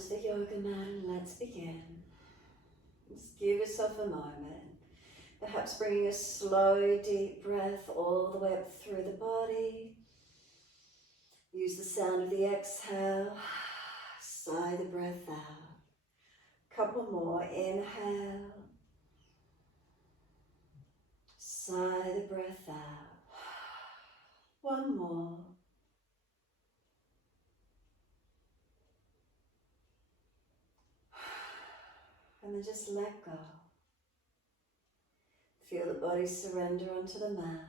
onto the yoga mat and let's begin. Just give yourself a moment. Perhaps bringing a slow, deep breath all the way up through the body. Use the sound of the exhale. Sigh the breath out. Couple more. Inhale. Sigh the breath out. One more. And then just let go. Feel the body surrender onto the mat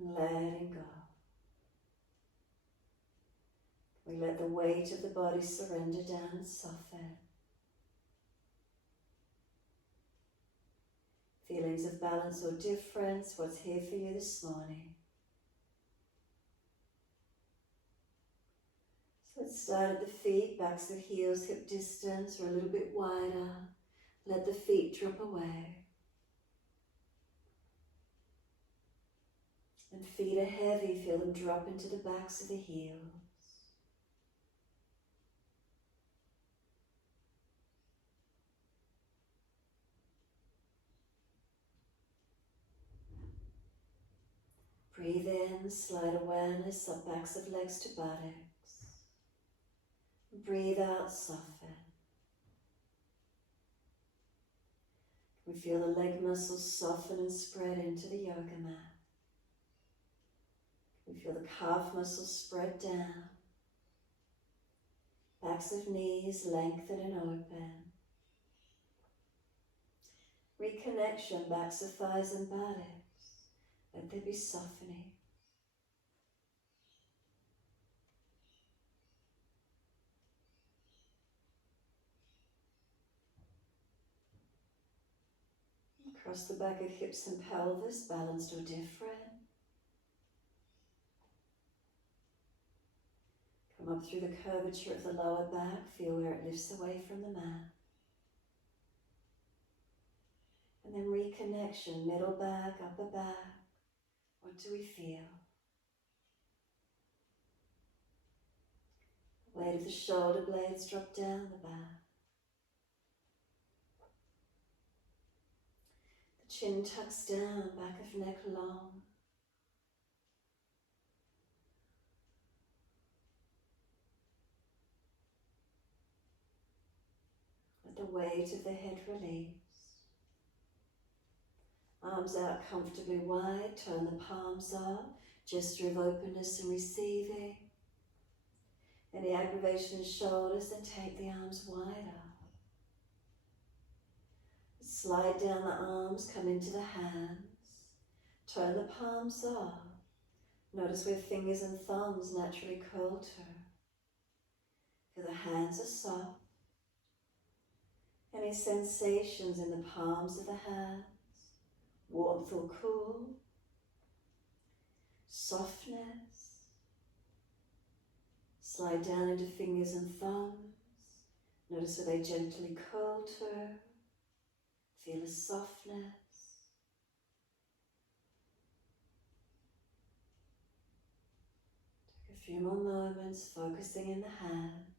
and letting go. We let the weight of the body surrender down and soften. Feelings of balance or difference, what's here for you this morning? So let's start at the feet, backs of heels, hip distance, or a little bit wider. Let the feet drop away. And feet are heavy, feel them drop into the backs of the heels. Breathe in, slide awareness up backs of legs to buttocks. Breathe out, soften. We feel the leg muscles soften and spread into the yoga mat. We feel the calf muscles spread down. Backs of knees lengthen and open. Reconnection, backs of thighs and buttocks. Let there be softening. Across the back of hips and pelvis, balanced or different. Come up through the curvature of the lower back, feel where it lifts away from the mat. And then reconnection, middle back, upper back. What do we feel? The weight of the shoulder blades drop down the back. The chin tucks down, back of neck long. Let the weight of the head release. Arms out comfortably wide, turn the palms up, gesture of openness and receiving. Any aggravation in shoulders, then take the arms wider. Slide down the arms, come into the hands. Turn the palms up. Notice where fingers and thumbs naturally curl to. Feel the hands are soft. Any sensations in the palms of the hands? Warmth or cool? Softness? Slide down into fingers and thumbs. Notice where they gently curl to. Feel the softness. Take a few more moments focusing in the hands.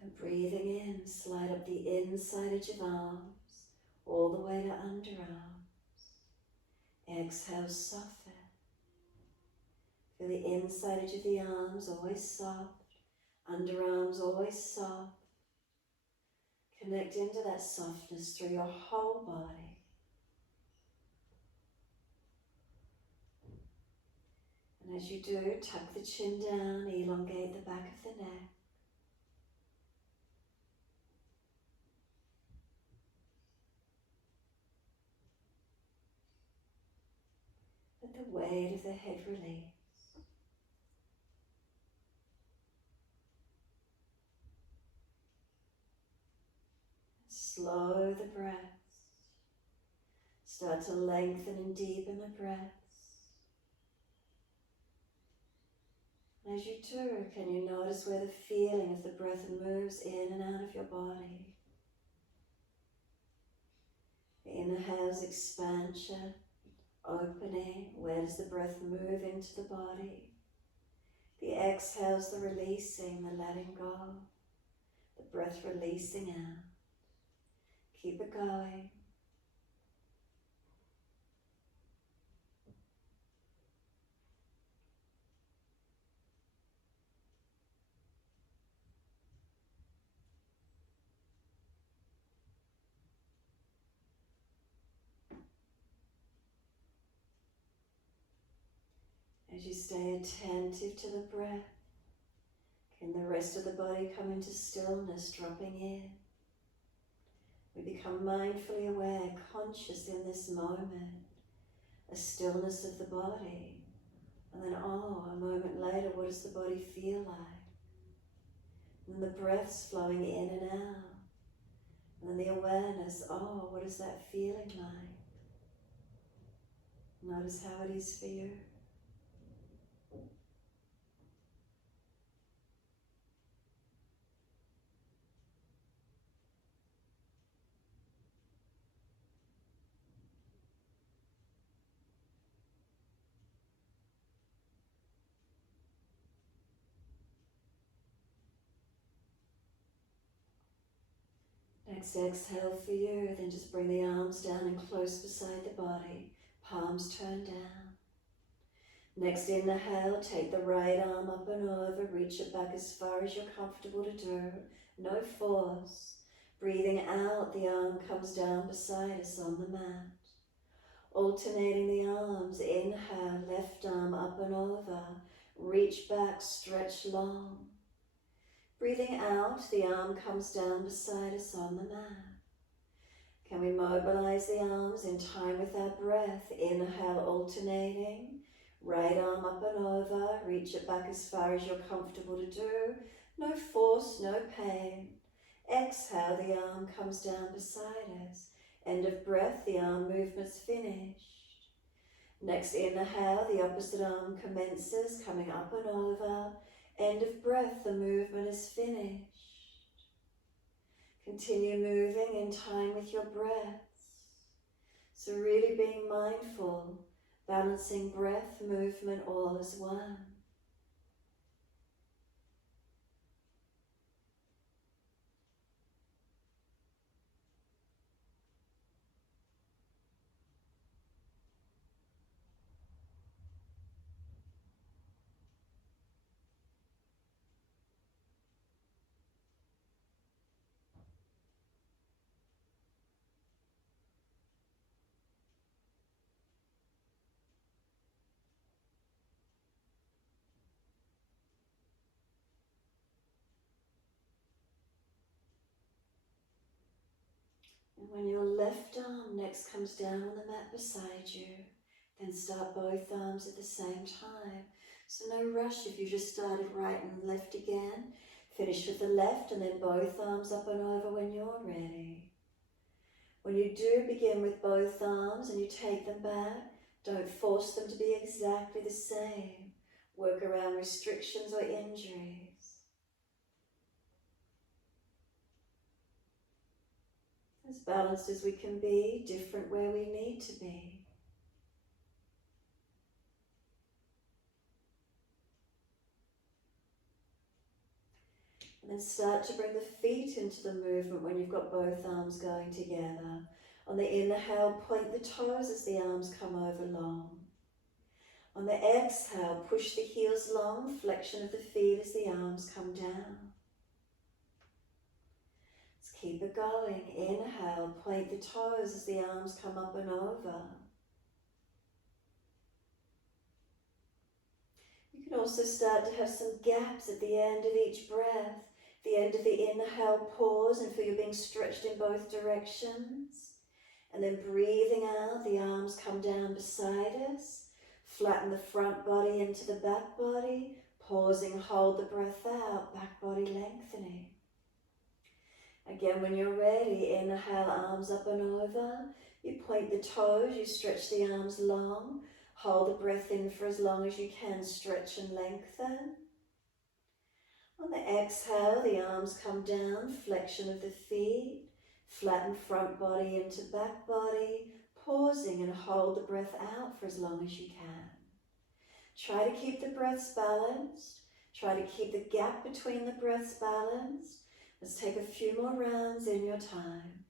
And breathing in, slide up the inside edge of arms, all the way to underarms. Exhale, soften. Feel the inside edge of the arms always soft, underarms always soft. Connect into that softness through your whole body. And as you do, tuck the chin down, elongate the back of the neck. Let the weight of the head release. Slow the breaths. Start to lengthen and deepen the breaths. And as you do, can you notice where the feeling of the breath moves in and out of your body? The inhale's expansion, opening. Where does the breath move into the body? The exhale's the releasing, the letting go. The breath releasing out. Keep it going. As you stay attentive to the breath, can the rest of the body come into stillness, dropping in? We become mindfully aware, conscious in this moment, a stillness of the body. And then, a moment later, what does the body feel like? And the breath's flowing in and out. And then the awareness, what is that feeling like? Notice how it is for you. Next exhale for you, then just bring the arms down and close beside the body, palms turned down. Next inhale, take the right arm up and over, reach it back as far as you're comfortable to do, no force. Breathing out, the arm comes down beside us on the mat. Alternating the arms, inhale, left arm up and over, reach back, stretch long. Breathing out, the arm comes down beside us on the mat. Can we mobilize the arms in time with our breath? Inhale, alternating. Right arm up and over, reach it back as far as you're comfortable to do. No force, no pain. Exhale, the arm comes down beside us. End of breath, the arm movement's finished. Next inhale, the opposite arm commences, coming up and over. End of breath, the movement is finished. Continue moving in time with your breaths. So really being mindful, balancing breath, movement, all as one. And when your left arm next comes down on the mat beside you, then start both arms at the same time. So no rush if you just started right and left again. Finish with the left and then both arms up and over when you're ready. When you do begin with both arms and you take them back, don't force them to be exactly the same. Work around restrictions or injuries. As balanced as we can be, different where we need to be. And then start to bring the feet into the movement when you've got both arms going together. On the inhale, point the toes as the arms come over long. On the exhale, push the heels long, flexion of the feet as the arms come down. Let's keep it going. Inhale, point the toes as the arms come up and over. You can also start to have some gaps at the end of each breath. The end of the inhale, pause and feel you're being stretched in both directions. And then breathing out, the arms come down beside us. Flatten the front body into the back body. Pausing, hold the breath out, back body lengthening. Again, when you're ready, inhale, arms up and over. You point the toes, you stretch the arms long. Hold the breath in for as long as you can, stretch and lengthen. On the exhale, the arms come down, flexion of the feet. Flatten front body into back body, pausing and hold the breath out for as long as you can. Try to keep the breaths balanced. Try to keep the gap between the breaths balanced. Let's take a few more rounds in your time.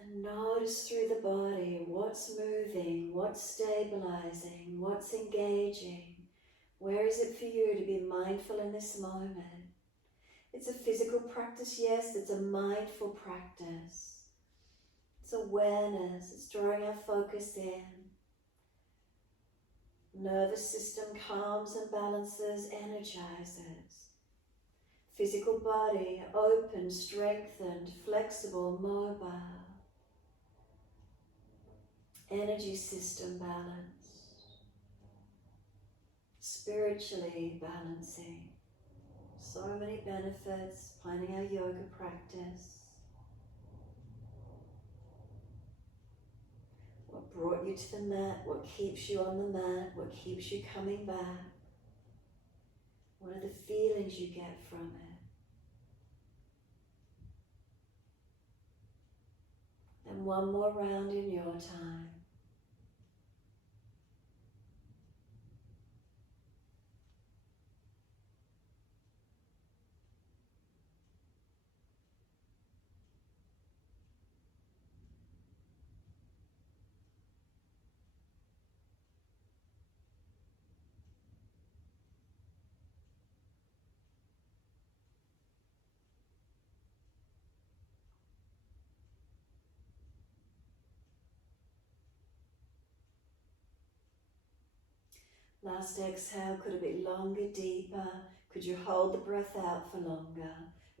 And notice through the body what's moving, what's stabilizing, what's engaging. Where is it for you to be mindful in this moment? It's a physical practice, yes, it's a mindful practice. It's awareness, it's drawing our focus in. Nervous system calms and balances, energizes. Physical body open, strengthened, flexible, mobile. Energy system balanced. Spiritually balancing. So many benefits, planning our yoga practice. What brought you to the mat? What keeps you on the mat? What keeps you coming back? What are the feelings you get from it? And one more round in your time. Last exhale, could it be longer, deeper? Could you hold the breath out for longer?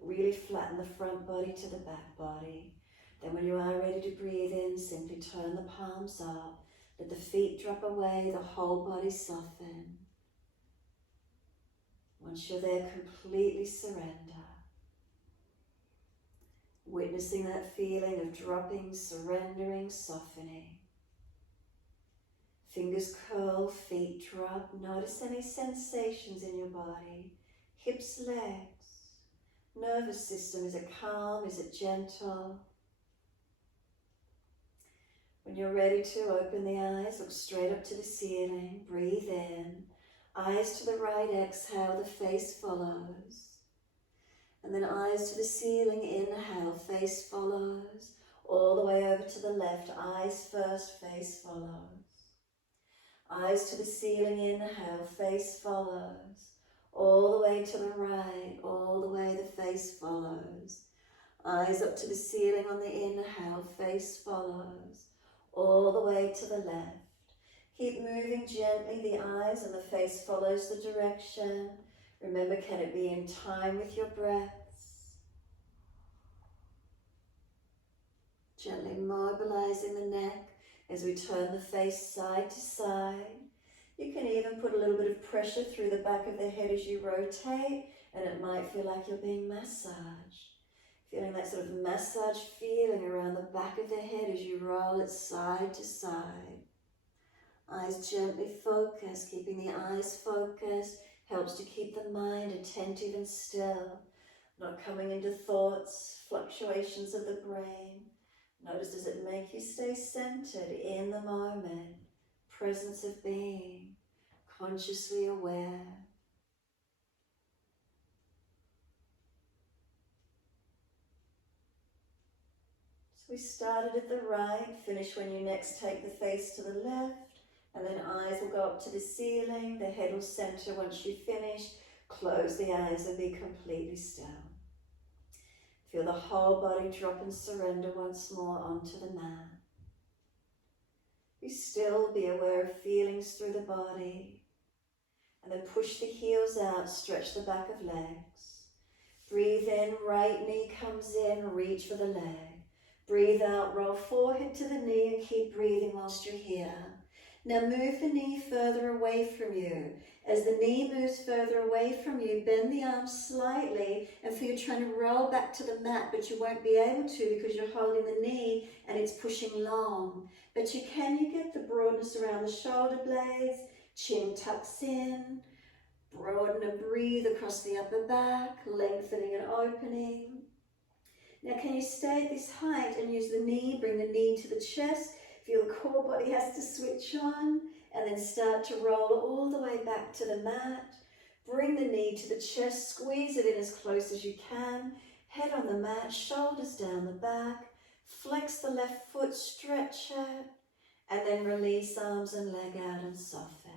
Really flatten the front body to the back body. Then when you are ready to breathe in, simply turn the palms up. Let the feet drop away, the whole body soften. Once you're there, completely surrender. Witnessing that feeling of dropping, surrendering, softening. Fingers curl, feet drop. Notice any sensations in your body. Hips, legs. Nervous system, is it calm? Is it gentle? When you're ready to open the eyes, look straight up to the ceiling. Breathe in. Eyes to the right, exhale, the face follows. And then eyes to the ceiling, inhale, face follows. All the way over to the left, eyes first, face follows. Eyes to the ceiling, inhale, face follows. All the way to the right, all the way the face follows. Eyes up to the ceiling on the inhale, face follows. All the way to the left. Keep moving gently, the eyes and the face follows the direction. Remember, can it be in time with your breaths? Gently mobilizing the neck as we turn the face side to side. You can even put a little bit of pressure through the back of the head as you rotate, and it might feel like you're being massaged. Feeling that sort of massage feeling around the back of the head as you roll it side to side. Eyes gently focused, keeping the eyes focused helps to keep the mind attentive and still, not coming into thoughts, fluctuations of the brain. Notice, does it make you stay centered in the moment, presence of being, consciously aware. So we started at the right, finish when you next take the face to the left, and then eyes will go up to the ceiling, the head will center once you finish, close the eyes and be completely still. Feel the whole body drop and surrender once more onto the mat. Be still, be aware of feelings through the body. And then push the heels out, stretch the back of legs. Breathe in, right knee comes in, reach for the leg. Breathe out, roll forehead to the knee and keep breathing whilst you're here. Now move the knee further away from you. As the knee moves further away from you, bend the arms slightly and feel you're trying to roll back to the mat, but you won't be able to because you're holding the knee and it's pushing long. But you get the broadness around the shoulder blades, chin tucks in, Broaden and breathe across the upper back, lengthening and opening. Now can you stay at this height and use the knee, bring the knee to the chest, feel the core body has to switch on, and then start to roll all the way back to the mat. Bring the knee to the chest, squeeze it in as close as you can, head on the mat, shoulders down the back, flex the left foot, stretch it, and then release arms and leg out and soften.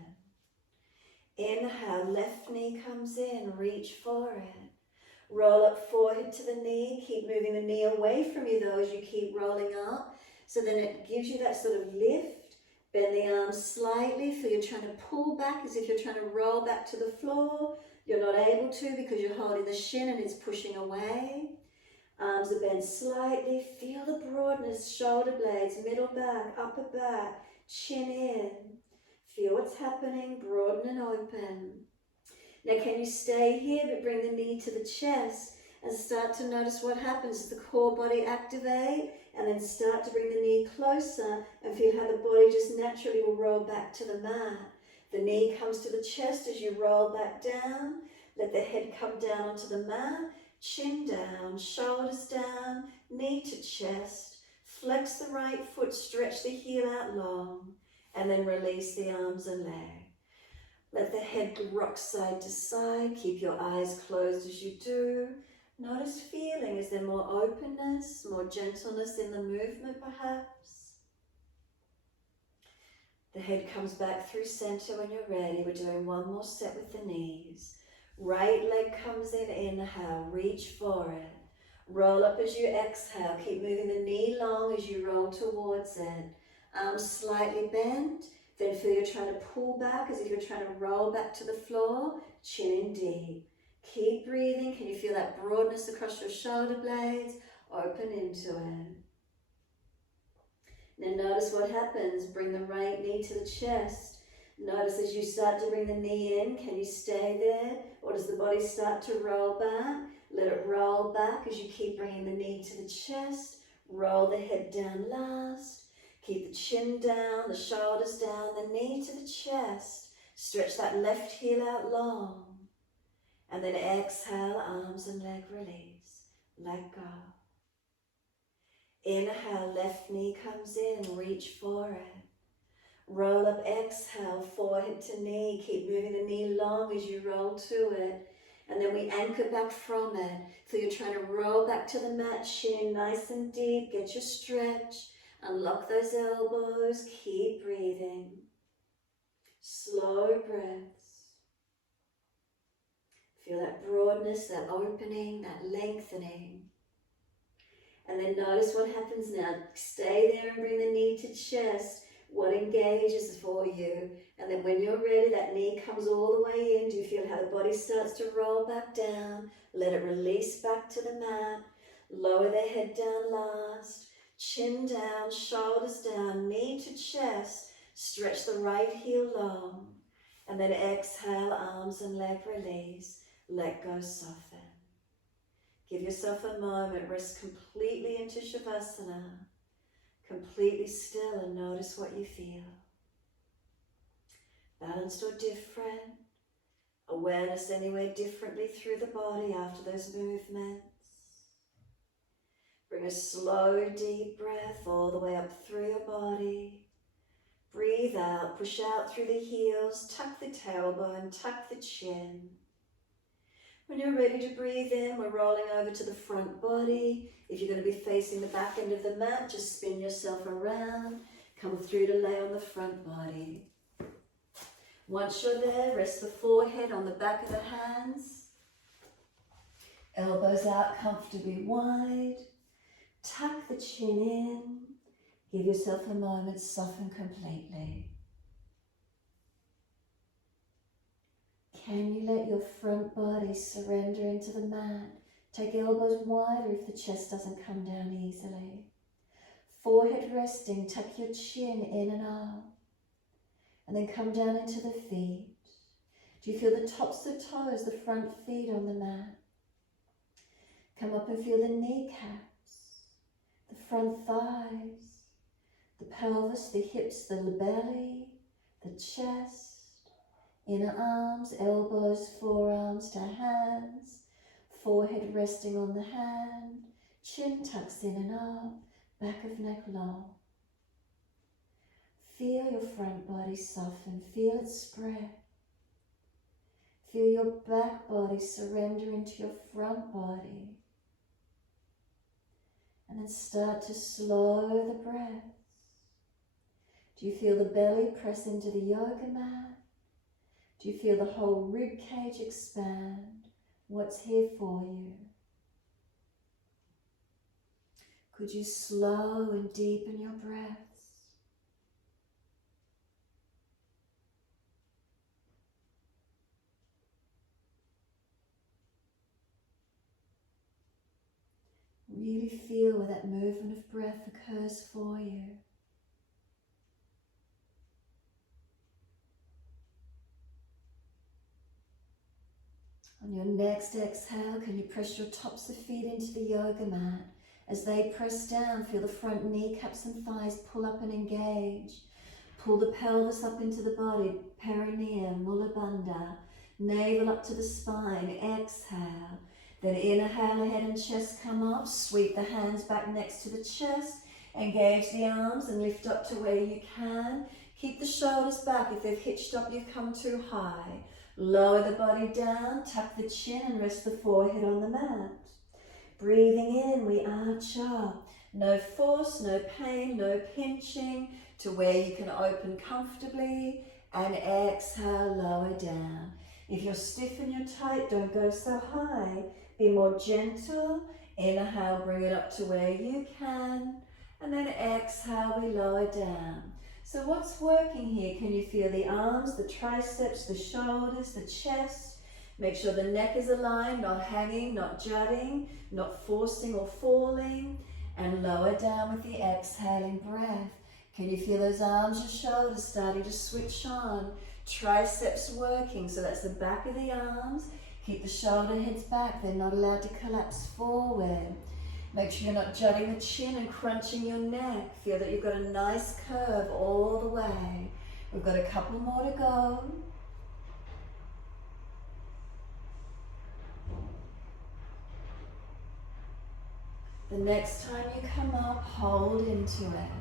Inhale, left knee comes in, reach for it. Roll up forehead to the knee, keep moving the knee away from you though as you keep rolling up. So then it gives you that sort of lift. Bend the arms slightly, feel you're trying to pull back as if you're trying to roll back to the floor. You're not able to because you're holding the shin and it's pushing away. Arms are bent slightly, feel the broadness, shoulder blades, middle back, upper back, chin in. Feel what's happening, broaden and open. Now can you stay here but bring the knee to the chest and start to notice what happens as the core body activate, and then start to bring the knee closer and feel how the body just naturally will roll back to the mat. The knee comes to the chest as you roll back down. Let the head come down onto the mat, chin down, shoulders down, knee to chest. Flex the right foot, stretch the heel out long, and then release the arms and leg. Let the head rock side to side. Keep your eyes closed as you do. Notice feeling. Is there more openness, more gentleness in the movement perhaps? The head comes back through center when you're ready. We're doing one more set with the knees. Right leg comes in, inhale, reach for it. Roll up as you exhale. Keep moving the knee long as you roll towards it. Arms slightly bent. Then feel you're trying to pull back as if you're trying to roll back to the floor. Chin in deep. Keep breathing. Can you feel that broadness across your shoulder blades? Open into it. Now notice what happens. Bring the right knee to the chest. Notice as you start to bring the knee in, can you stay there? Or does the body start to roll back? Let it roll back as you keep bringing the knee to the chest. Roll the head down last. Keep the chin down, the shoulders down, the knee to the chest. Stretch that left heel out long. And then exhale, arms and leg release. Let go. Inhale, left knee comes in, reach for it. Roll up, exhale, forehead to knee. Keep moving the knee long as you roll to it. And then we anchor back from it. So you're trying to roll back to the mat, chin nice and deep. Get your stretch. Unlock those elbows. Keep breathing. Slow breaths. Feel that broadness, that opening, that lengthening. And then notice what happens now. Stay there and bring the knee to chest. What engages for you. And then when you're ready, that knee comes all the way in. Do you feel how the body starts to roll back down? Let it release back to the mat. Lower the head down last. Chin down, shoulders down, knee to chest. Stretch the right heel long. And then exhale, arms and leg release. Let go, soften. Give yourself a moment. Rest completely into Shavasana. Completely still and notice what you feel. Balanced or different. Awareness anywhere differently through the body after those movements. Bring a slow, deep breath all the way up through your body. Breathe out, push out through the heels, tuck the tailbone, tuck the chin. When you're ready to breathe in, we're rolling over to the front body. If you're going to be facing the back end of the mat, just spin yourself around. Come through to lay on the front body. Once you're there, rest the forehead on the back of the hands. Elbows out comfortably wide. Tuck the chin in. Give yourself a moment, soften completely. Can you let your front body surrender into the mat? Take elbows wider if the chest doesn't come down easily. Forehead resting, tuck your chin in and up. And then come down into the feet. Do you feel the tops of toes, the front feet on the mat? Come up and feel the kneecaps, the front thighs, the pelvis, the hips, the belly, the chest. Inner arms, elbows, forearms to hands, forehead resting on the hand, chin tucks in and up, back of neck long. Feel your front body soften, feel it spread. Feel your back body surrender into your front body. And then start to slow the breath. Do you feel the belly press into the yoga mat? Do you feel the whole rib cage expand? What's here for you? Could you slow and deepen your breaths? Really feel where that movement of breath occurs for you. On your next exhale, can you press your tops of feet into the yoga mat? As they press down, feel the front kneecaps and thighs pull up and engage. Pull the pelvis up into the body, perineum, mula bandha. Navel up to the spine, exhale. Then inhale, head and chest come up. Sweep the hands back next to the chest. Engage the arms and lift up to where you can. Keep the shoulders back. If they've hitched up, you've come too high. Lower the body down, tuck the chin and rest the forehead on the mat. Breathing in, we arch up. No force, no pain, no pinching, to where you can open comfortably. And exhale, lower down. If you're stiff and you're tight, don't go so high. Be more gentle. Inhale, bring it up to where you can. And then exhale, we lower down. So what's working here? Can you feel the arms, the triceps, the shoulders, the chest? Make sure the neck is aligned, not hanging, not jutting, not forcing or falling. And lower down with the exhaling breath. Can you feel those arms and shoulders starting to switch on? Triceps working, so that's the back of the arms. Keep the shoulder heads back, they're not allowed to collapse forward. Make sure you're not jutting the chin and crunching your neck. Feel that you've got a nice curve all the way. We've got a couple more to go. The next time you come up, hold into it.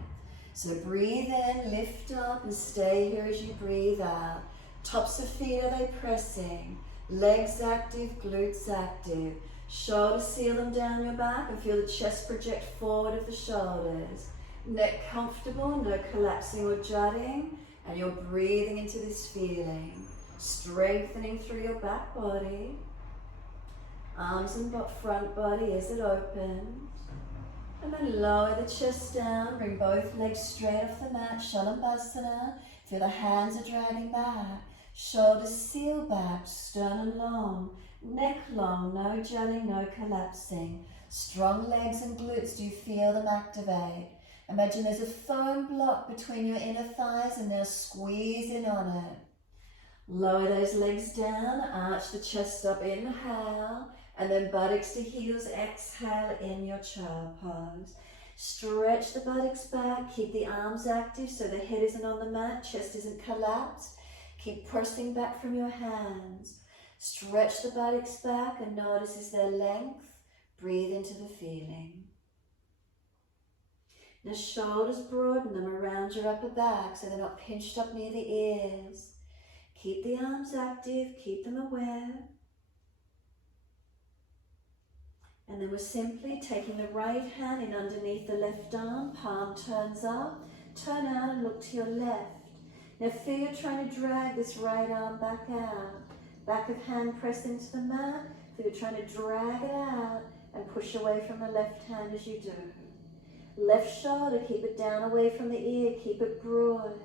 So breathe in, lift up, and stay here as you breathe out. Tops of feet, are they pressing? Legs active, glutes active. Shoulders, seal them down your back and feel the chest project forward of the shoulders. Neck comfortable, no collapsing or jutting. And you're breathing into this feeling. Strengthening through your back body. Arms and front body as it opens. And then lower the chest down, bring both legs straight off the mat, Shalabhasana. Feel the hands are dragging back. Shoulders seal back, sternum long, neck long, no jutting, no collapsing. Strong legs and glutes, do you feel them activate? Imagine there's a foam block between your inner thighs and now squeeze in on it. Lower those legs down, arch the chest up, inhale, and then buttocks to heels, exhale in your child pose. Stretch the buttocks back, keep the arms active so the head isn't on the mat, chest isn't collapsed. Keep pressing back from your hands. Stretch the buttocks back and notice is there length. Breathe into the feeling. Now shoulders, broaden them around your upper back so they're not pinched up near the ears. Keep the arms active, keep them aware. And then we're simply taking the right hand in underneath the left arm, palm turns up, turn out and look to your left. Now feel you're trying to drag this right arm back out. Back of hand press into the mat. Feel you're trying to drag it out and push away from the left hand as you do. Left shoulder, keep it down away from the ear, keep it broad.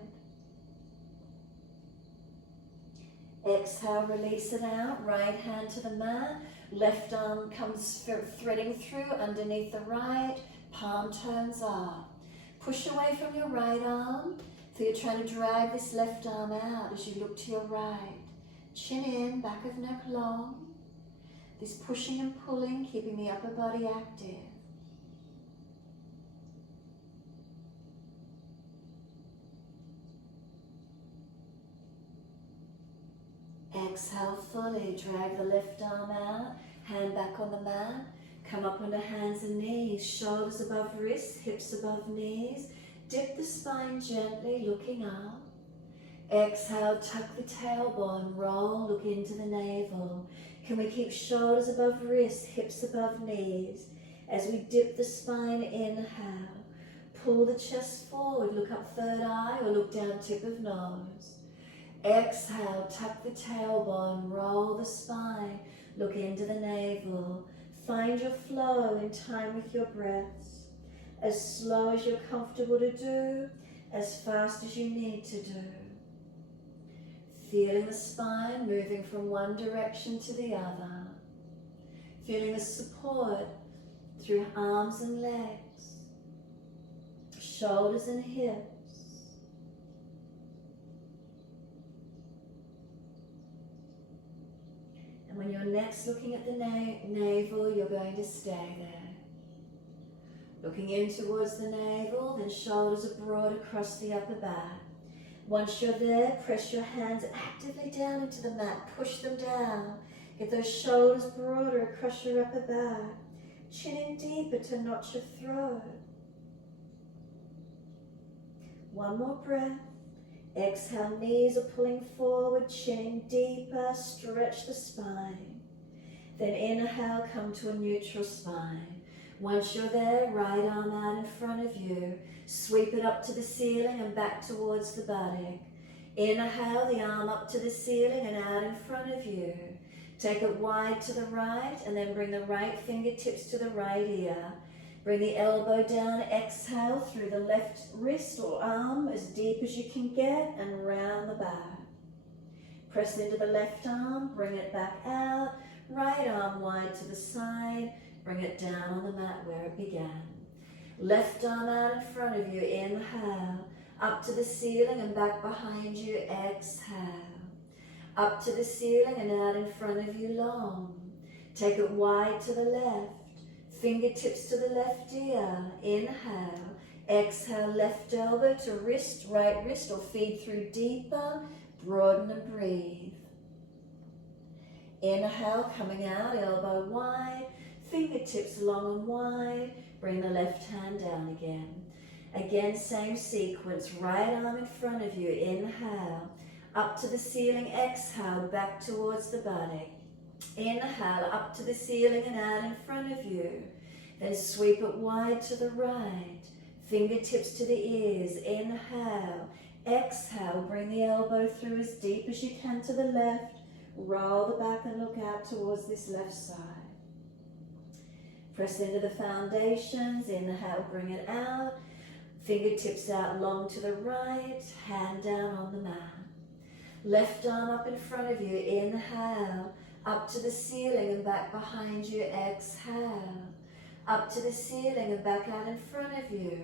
Exhale, release it out. Right hand to the mat. Left arm comes threading through underneath the right. Palm turns up. Push away from your right arm. So you're trying to drag this left arm out as you look to your right. Chin in, back of neck long. This pushing and pulling, keeping the upper body active. exhale fully. Drag the left arm out, hand back on the mat. Come up onto hands and knees, shoulders above wrists, hips above knees. Dip the spine gently, looking up. Exhale, tuck the tailbone, roll, look into the navel. Can we keep shoulders above wrists, hips above knees? As we dip the spine, inhale. Pull the chest forward, look up third eye or look down tip of nose. Exhale, tuck the tailbone, roll the spine, look into the navel. Find your flow in time with your breaths. As slow as you're comfortable to do, as fast as you need to do. Feeling the spine moving from one direction to the other. Feeling the support through arms and legs, shoulders and hips. And when you're next looking at the navel, you're going to stay there. Looking in towards the navel, then shoulders are broad across the upper back. Once you're there, press your hands actively down into the mat. Push them down. Get those shoulders broader across your upper back. Chin in deeper to notch your throat. One more breath. Exhale, knees are pulling forward, chin in deeper, stretch the spine. Then inhale, come to a neutral spine. Once you're there, right arm out in front of you. Sweep it up to the ceiling and back towards the buttock. Inhale, the arm up to the ceiling and out in front of you. Take it wide to the right and then bring the right fingertips to the right ear. Bring the elbow down, exhale through the left wrist or arm as deep as you can get and round the back. Press into the left arm, bring it back out. Right arm wide to the side, bring it down on the mat where it began. Left arm out in front of you, inhale. Up to the ceiling and back behind you, exhale. Up to the ceiling and out in front of you, long. Take it wide to the left. Fingertips to the left ear, inhale. Exhale, left elbow to wrist, right wrist, or feed through deeper. Broaden and breathe. Inhale, coming out, elbow wide. Fingertips long and wide. Bring the left hand down again. Again, same sequence. Right arm in front of you. Inhale. Up to the ceiling. Exhale. Back towards the buttock. Inhale. Up to the ceiling and out in front of you. Then sweep it wide to the right. Fingertips to the ears. Inhale. Exhale. Bring the elbow through as deep as you can to the left. Roll the back and look out towards this left side. Press into the foundations, inhale, bring it out. Fingertips out long to the right, hand down on the mat. Left arm up in front of you, inhale. Up to the ceiling and back behind you, exhale. Up to the ceiling and back out in front of you.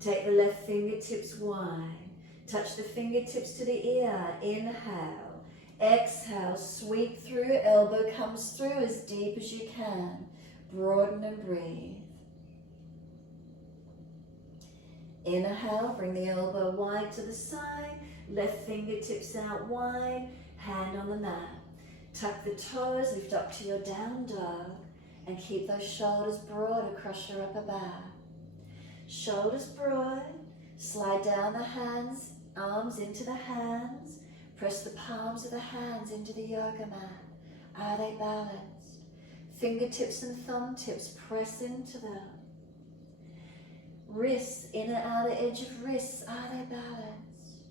Take the left fingertips wide. Touch the fingertips to the ear, inhale. Exhale, sweep through, elbow comes through as deep as you can. Broaden and breathe. Inhale, bring the elbow wide to the side, left fingertips out wide, hand on the mat. Tuck the toes, lift up to your down dog, and keep those shoulders broad across your upper back. Shoulders broad, slide down the hands, arms into the hands, press the palms of the hands into the yoga mat. Are they balanced? Fingertips and thumb tips, press into them. Wrists, inner outer edge of wrists, are they balanced?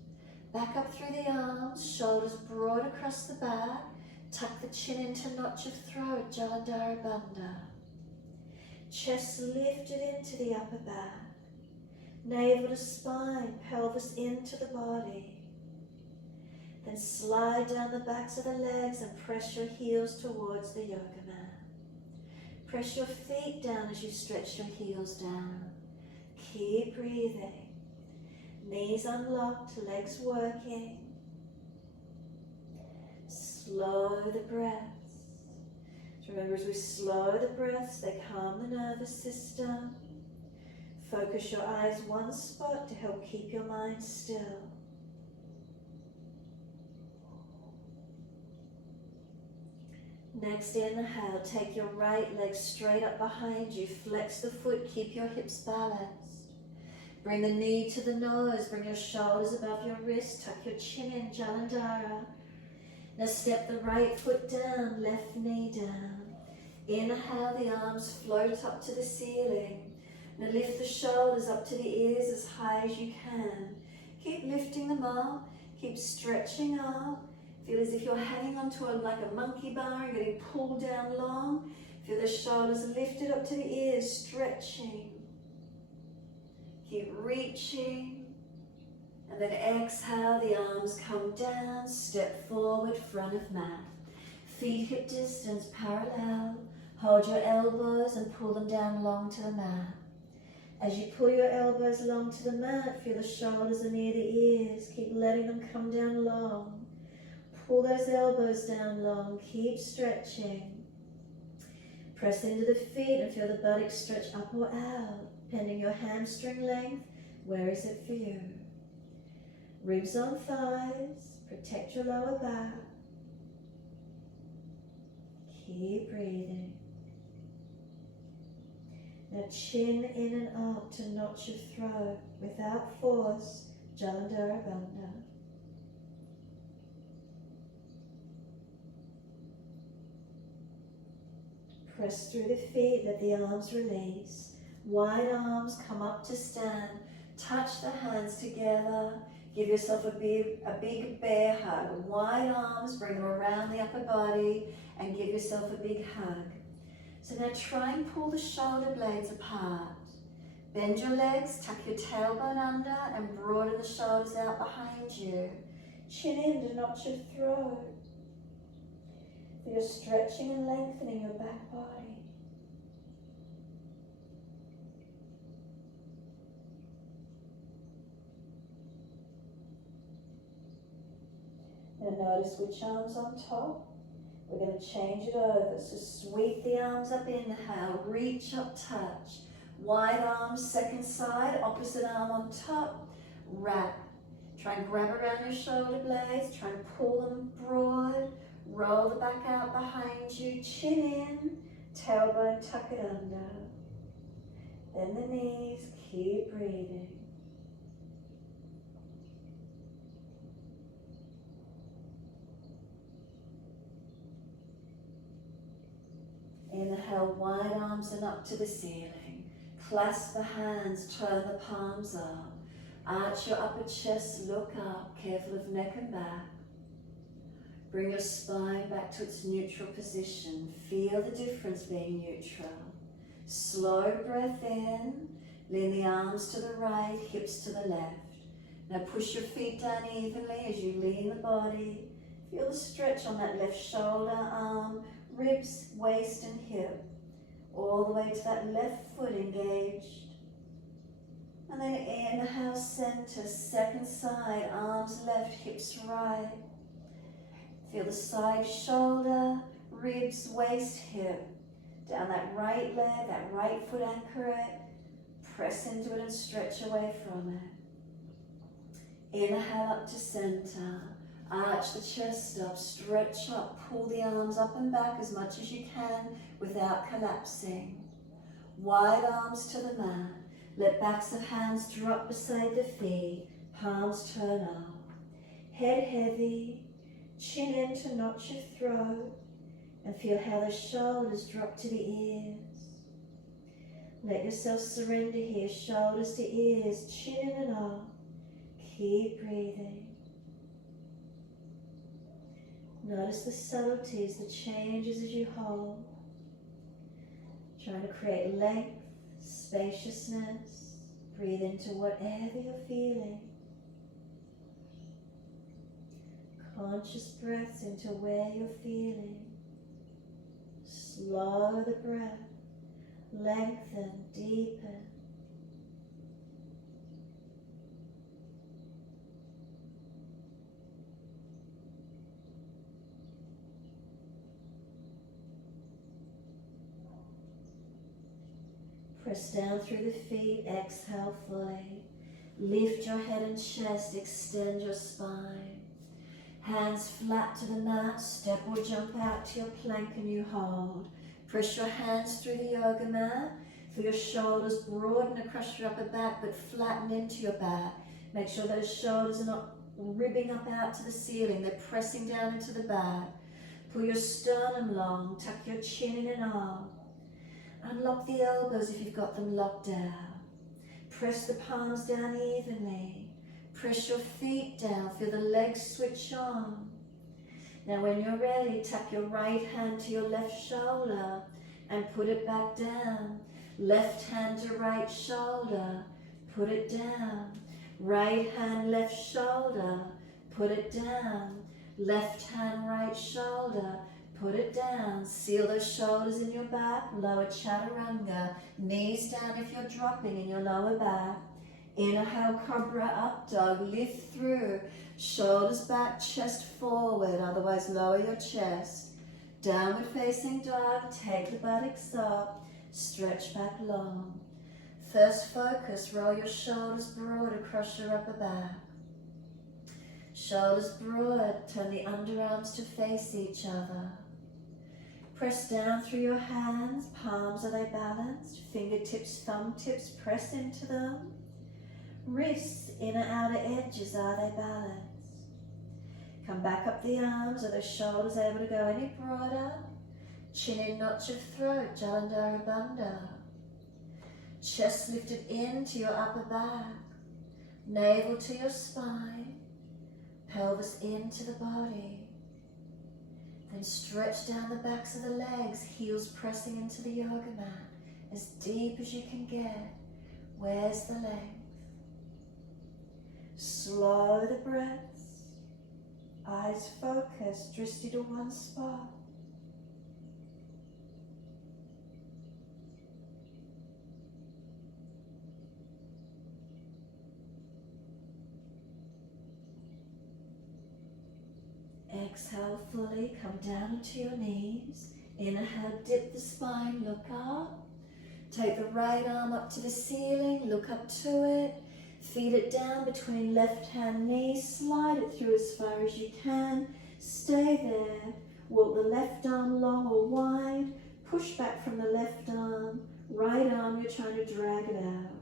Back up through the arms, shoulders broad across the back. Tuck the chin into notch of throat, Jalandhara Bandha. Chest lifted into the upper back. Navel to spine, pelvis into the body. Then slide down the backs of the legs and press your heels towards the yoga mat. Press your feet down as you stretch your heels down. Keep breathing. Knees unlocked, legs working. Slow the breaths. Remember, as we slow the breaths, they calm the nervous system. Focus your eyes one spot to help keep your mind still. Next inhale, take your right leg straight up behind you. Flex the foot, keep your hips balanced. Bring the knee to the nose, bring your shoulders above your wrist, tuck your chin in, Jalandhara. Now step the right foot down, left knee down. Inhale, the arms float up to the ceiling. Now lift the shoulders up to the ears as high as you can. Keep lifting them up, keep stretching up. Feel as if you're hanging onto like a monkey bar and getting pulled down long. Feel the shoulders lifted up to the ears, stretching. Keep reaching. And then exhale, the arms come down, step forward, front of mat. Feet hip distance parallel. Hold your elbows and pull them down long to the mat. As you pull your elbows long to the mat, feel the shoulders are near the ears. Keep letting them come down long. Pull those elbows down long. Keep stretching. Press into the feet and feel the buttocks stretch up or out. Pending your hamstring length, where is it for you? Ribs on thighs. Protect your lower back. Keep breathing. Now chin in and up to notch your throat without force, Jalandhara Bandha. Press through the feet, let the arms release. Wide arms come up to stand. Touch the hands together. Give yourself a big bear hug. Wide arms, bring them around the upper body and give yourself a big hug. So now try and pull the shoulder blades apart. Bend your legs, tuck your tailbone under and broaden the shoulders out behind you. Chin in to notch your throat. You're stretching and lengthening your back body. Now notice which arm's on top. We're going to change it over. So sweep the arms up, inhale, reach up, touch. Wide arms, second side, opposite arm on top, wrap. Try and grab around your shoulder blades, try and pull them broad. Roll the back out behind you, chin in, tailbone, tuck it under. Then the knees, keep breathing. Inhale, wide arms and up to the ceiling. Clasp the hands, turn the palms up. Arch your upper chest, look up, careful of neck and back. Bring your spine back to its neutral position. Feel the difference being neutral. Slow breath in. Lean the arms to the right, hips to the left. Now push your feet down evenly as you lean the body. Feel the stretch on that left shoulder, arm, ribs, waist and hip. All the way to that left foot engaged. And then inhale, center, second side, arms left, hips right. Feel the side shoulder, ribs, waist, hip. Down that right leg, that right foot, anchor it. Press into it and stretch away from it. Inhale up to center. Arch the chest up, stretch up, pull the arms up and back as much as you can without collapsing. Wide arms to the mat. Let backs of hands drop beside the feet. Palms turn up. Head heavy. Chin in to notch your throat and feel how the shoulders drop to the ears. Let yourself surrender here, shoulders to ears, chin in and up. Keep breathing. Notice the subtleties, the changes as you hold. Trying to create length, spaciousness. Breathe into whatever you're feeling. Conscious breaths into where you're feeling. Slow the breath. Lengthen, deepen. Press down through the feet, exhale fully. Lift your head and chest, extend your spine. Hands flat to the mat, step or jump out to your plank and you hold. Press your hands through the yoga mat. Feel your shoulders broaden across your upper back but flatten into your back. Make sure those shoulders are not ribbing up out to the ceiling, they're pressing down into the back. Pull your sternum long, tuck your chin in and up. Unlock the elbows if you've got them locked down. Press the palms down evenly. Press your feet down, feel the legs switch on. Now when you're ready, tap your right hand to your left shoulder and put it back down. Left hand to right shoulder, put it down. Right hand, left shoulder, put it down. Left hand, right shoulder, put it down. Seal those shoulders in your back, lower chaturanga. Knees down if you're dropping in your lower back. Inhale, cobra, up dog, lift through. Shoulders back, chest forward, otherwise lower your chest. Downward facing dog, take the buttocks up, stretch back long. First focus, roll your shoulders broad across your upper back. Shoulders broad, turn the underarms to face each other. Press down through your hands, palms, are they balanced? Fingertips, thumb tips, press into them. Wrists, inner outer edges, are they balanced? Come back up the arms, are the shoulders able to go any broader? Chin in, notch of throat, Jalandhara Bandha. Chest lifted into your upper back, navel to your spine, pelvis into the body. Then stretch down the backs of the legs, heels pressing into the yoga mat, as deep as you can get. Where's the length? Slow the breaths, eyes focused, drishti to one spot. Exhale fully, come down onto your knees. Inhale, dip the spine, look up. Take the right arm up to the ceiling, look up to it. Feed it down between left hand knee, slide it through as far as you can. Stay there. Walk the left arm long or wide. Push back from the left arm. Right arm, you're trying to drag it out.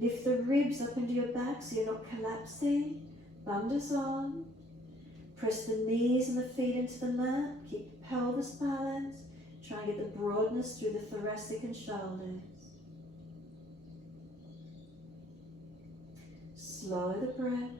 Lift the ribs up into your back so you're not collapsing. Bandhas on. Press the knees and the feet into the mat. Keep the pelvis balanced. Try and get the broadness through the thoracic and shoulders. Slow the breaths.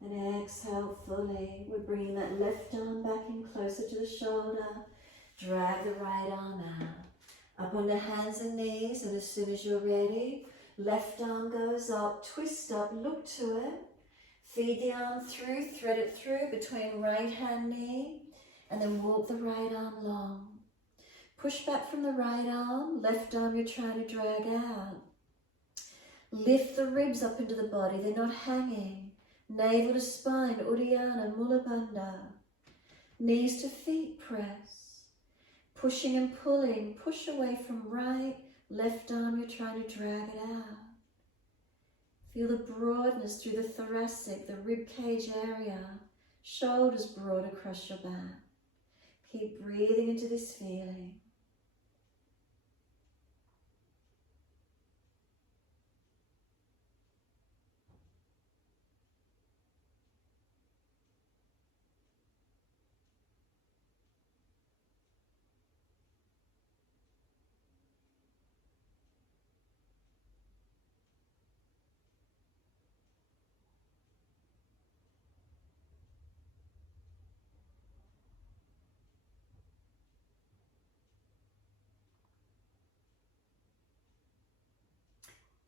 And exhale fully. We're bringing that left arm back in closer to the shoulder. Drag the right arm out. Up on the hands and knees, and as soon as you're ready, left arm goes up, twist up, look to it. Feed the arm through, thread it through between right hand knee, and then walk the right arm long. Push back from the right arm, left arm you're trying to drag out. Lift the ribs up into the body, they're not hanging. Navel to spine, Uddiyana, Mula Bandha. Knees to feet, press. Pushing and pulling, push away from right, left arm you're trying to drag it out. Feel the broadness through the thoracic, the rib cage area. Shoulders broad across your back. Keep breathing into this feeling.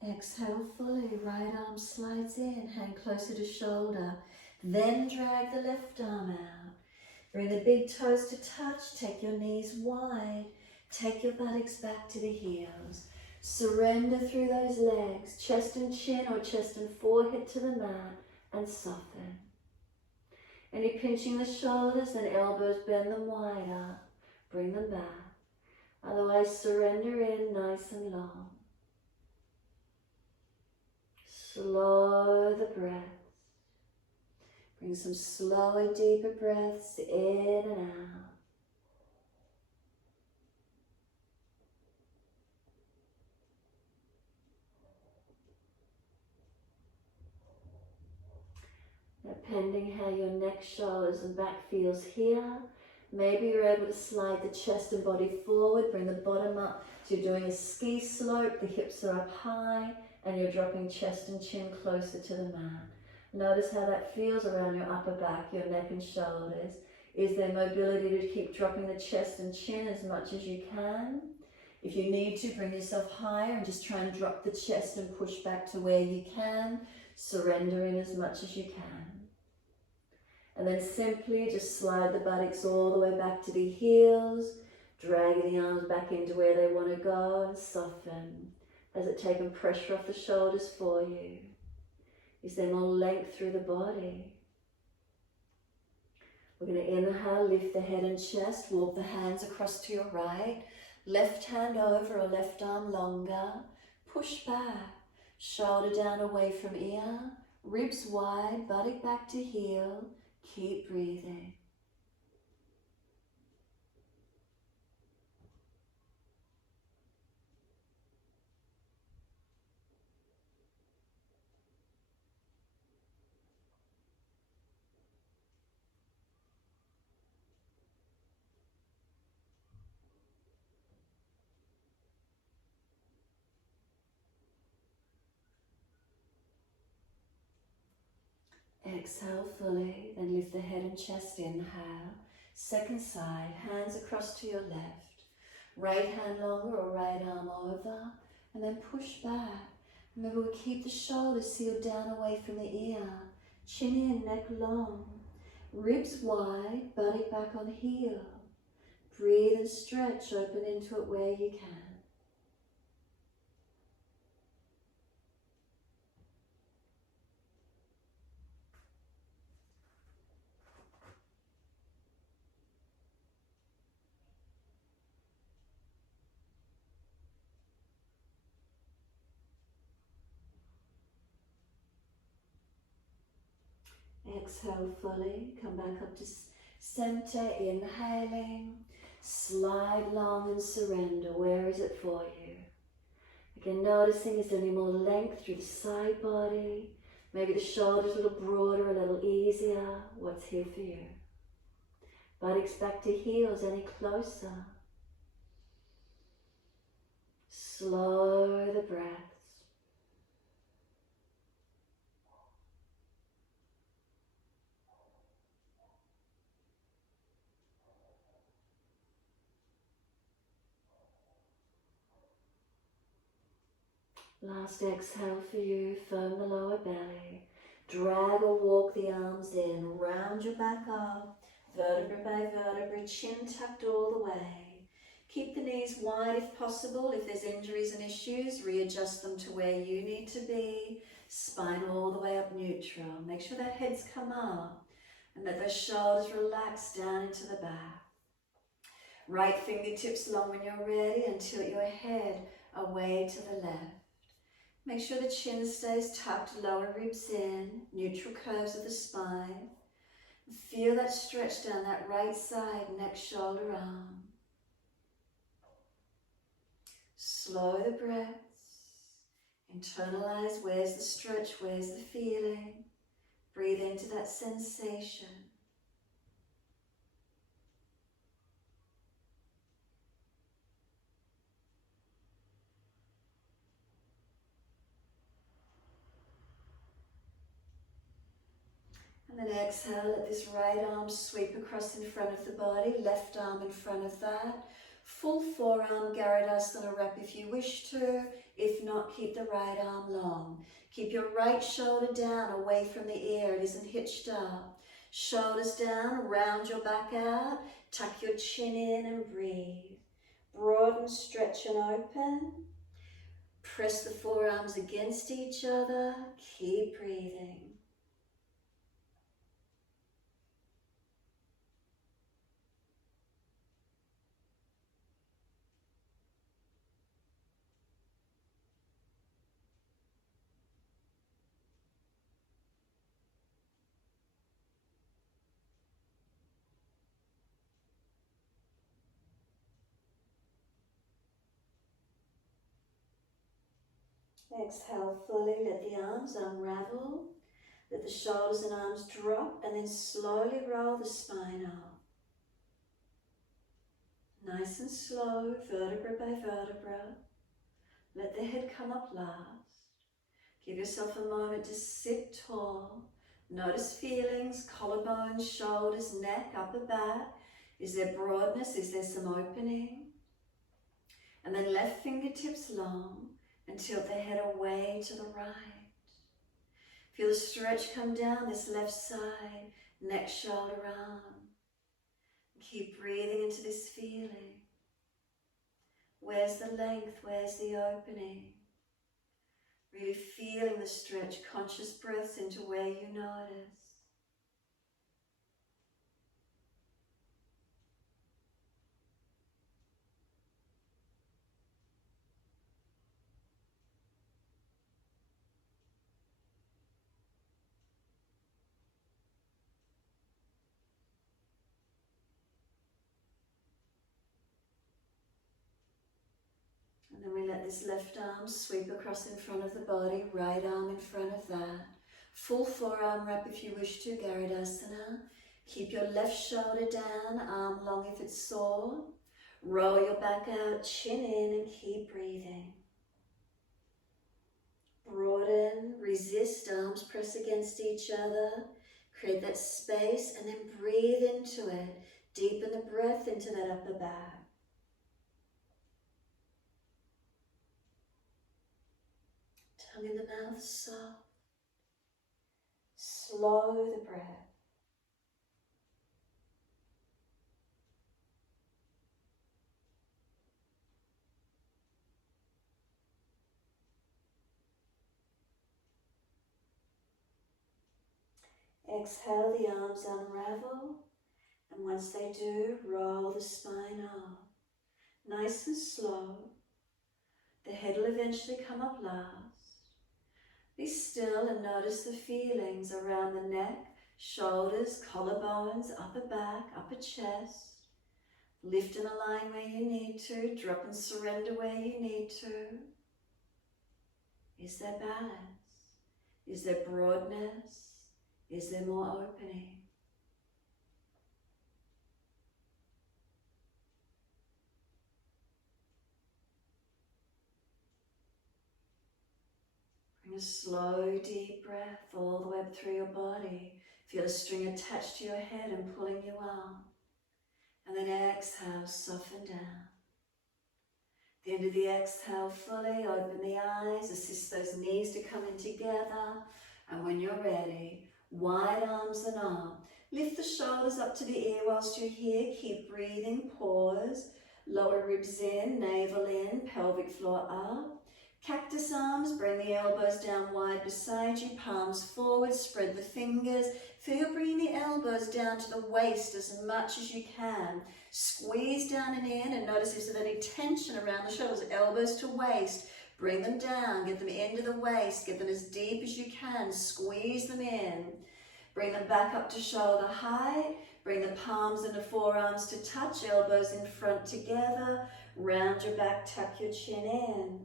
Exhale fully, right arm slides in, hand closer to shoulder. Then drag the left arm out. Bring the big toes to touch, take your knees wide. Take your buttocks back to the heels. Surrender through those legs, chest and chin or chest and forehead to the mat, and soften. Any pinching the shoulders and elbows, bend them wider, bring them back. Otherwise, surrender in nice and long. Slow the breath. Bring some slower, deeper breaths in and out. Depending how your neck, shoulders and back feels here, maybe you're able to slide the chest and body forward, bring the bottom up. So you're doing a ski slope, the hips are up high, and you're dropping chest and chin closer to the mat. Notice how that feels around your upper back, your neck and shoulders. Is there mobility to keep dropping the chest and chin as much as you can? If you need to, bring yourself higher and just try and drop the chest and push back to where you can. Surrender in as much as you can. And then simply just slide the buttocks all the way back to the heels, dragging the arms back into where they want to go, and soften. Has it taken pressure off the shoulders for you? Is there more length through the body? We're going to inhale, lift the head and chest, walk the hands across to your right, left hand over or left arm longer, push back, shoulder down away from ear, ribs wide, buttock back to heel, keep breathing. Exhale fully, then lift the head and chest, inhale. Second side, hands across to your left. Right hand longer or right arm over, and then push back. Remember, we keep the shoulders sealed down away from the ear. Chin in, neck long. Ribs wide, buttock back on heel. Breathe and stretch, open into it where you can. Exhale fully, come back up to center, inhaling, slide long and surrender. Where is it for you? Again, noticing is there any more length through the side body? Maybe the shoulders a little broader, a little easier. What's here for you? Buttocks back to heels, any closer? Slow the breaths. Last exhale for you, firm the lower belly. Drag or walk the arms in, round your back up, vertebra by vertebra, chin tucked all the way. Keep the knees wide if possible. If there's injuries and issues, readjust them to where you need to be. Spine all the way up neutral. Make sure that head's come up and let those shoulders relax down into the back. Right fingertips long when you're ready, and tilt your head away to the left. Make sure the chin stays tucked, lower ribs in, neutral curves of the spine. Feel that stretch down that right side, neck, shoulder, arm. Slow the breaths. Internalize, where's the stretch, where's the feeling? Breathe into that sensation. And then exhale, let this right arm sweep across in front of the body, left arm in front of that. Full forearm Garudasana wrap if you wish to. If not, keep the right arm long. Keep your right shoulder down away from the ear, it isn't hitched up. Shoulders down, round your back out, tuck your chin in and breathe. Broaden, stretch and open. Press the forearms against each other. Keep breathing. Exhale fully, let the arms unravel, let the shoulders and arms drop, and then slowly roll the spine up. Nice and slow, vertebra by vertebra. Let the head come up last. Give yourself a moment to sit tall. Notice feelings, collarbones, shoulders, neck, upper back. Is there broadness? Is there some opening? And then left fingertips long and tilt the head away to the right. Feel the stretch come down this left side, neck, shoulder, arm. Keep breathing into this feeling. Where's the length? Where's the opening? Really feeling the stretch, conscious breaths into where you notice. And then we let this left arm sweep across in front of the body, right arm in front of that. Full forearm wrap if you wish to, Garudasana. Keep your left shoulder down, arm long if it's sore. Roll your back out, chin in, and keep breathing. Broaden, resist, arms press against each other. Create that space and then breathe into it. Deepen the breath into that upper back. Tongue in the mouth, soft. Slow the breath. Exhale, the arms unravel, and once they do, roll the spine up. Nice and slow. The head will eventually come up last. Be still and notice the feelings around the neck, shoulders, collarbones, upper back, upper chest. Lift and align where you need to, drop and surrender where you need to. Is there balance? Is there broadness? Is there more opening? Bring a slow, deep breath all the way up through your body. Feel a string attached to your head and pulling you out. And then exhale, soften down. At the end of the exhale, fully open the eyes, assist those knees to come in together. And when you're ready, wide arms and arm. Lift the shoulders up to the ear whilst you're here. Keep breathing, pause. Lower ribs in, navel in, pelvic floor up. Cactus arms, bring the elbows down wide beside you, palms forward, spread the fingers. Feel bringing the elbows down to the waist as much as you can. Squeeze down and in, and notice if there's any tension around the shoulders, elbows to waist. Bring them down, get them into the waist, get them as deep as you can, squeeze them in. Bring them back up to shoulder height. Bring the palms and the forearms to touch, elbows in front together. Round your back, tuck your chin in.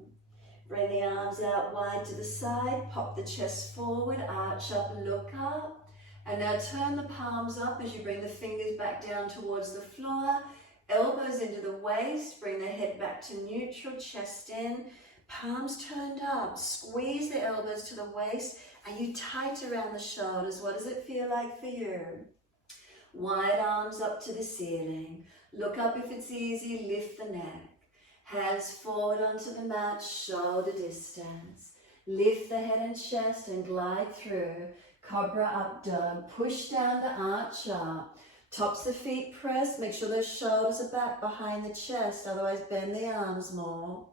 Bring the arms out wide to the side, pop the chest forward, arch up, look up. And now turn the palms up as you bring the fingers back down towards the floor. Elbows into the waist, bring the head back to neutral, chest in. Palms turned up, squeeze the elbows to the waist. Are you tight around the shoulders? What does it feel like for you? Wide arms up to the ceiling. Look up if it's easy, lift the neck. Hands forward onto the mat, shoulder distance. Lift the head and chest and glide through. Cobra up dog. Push down to arch up. Tops the feet press. Make sure those shoulders are back behind the chest, otherwise bend the arms more.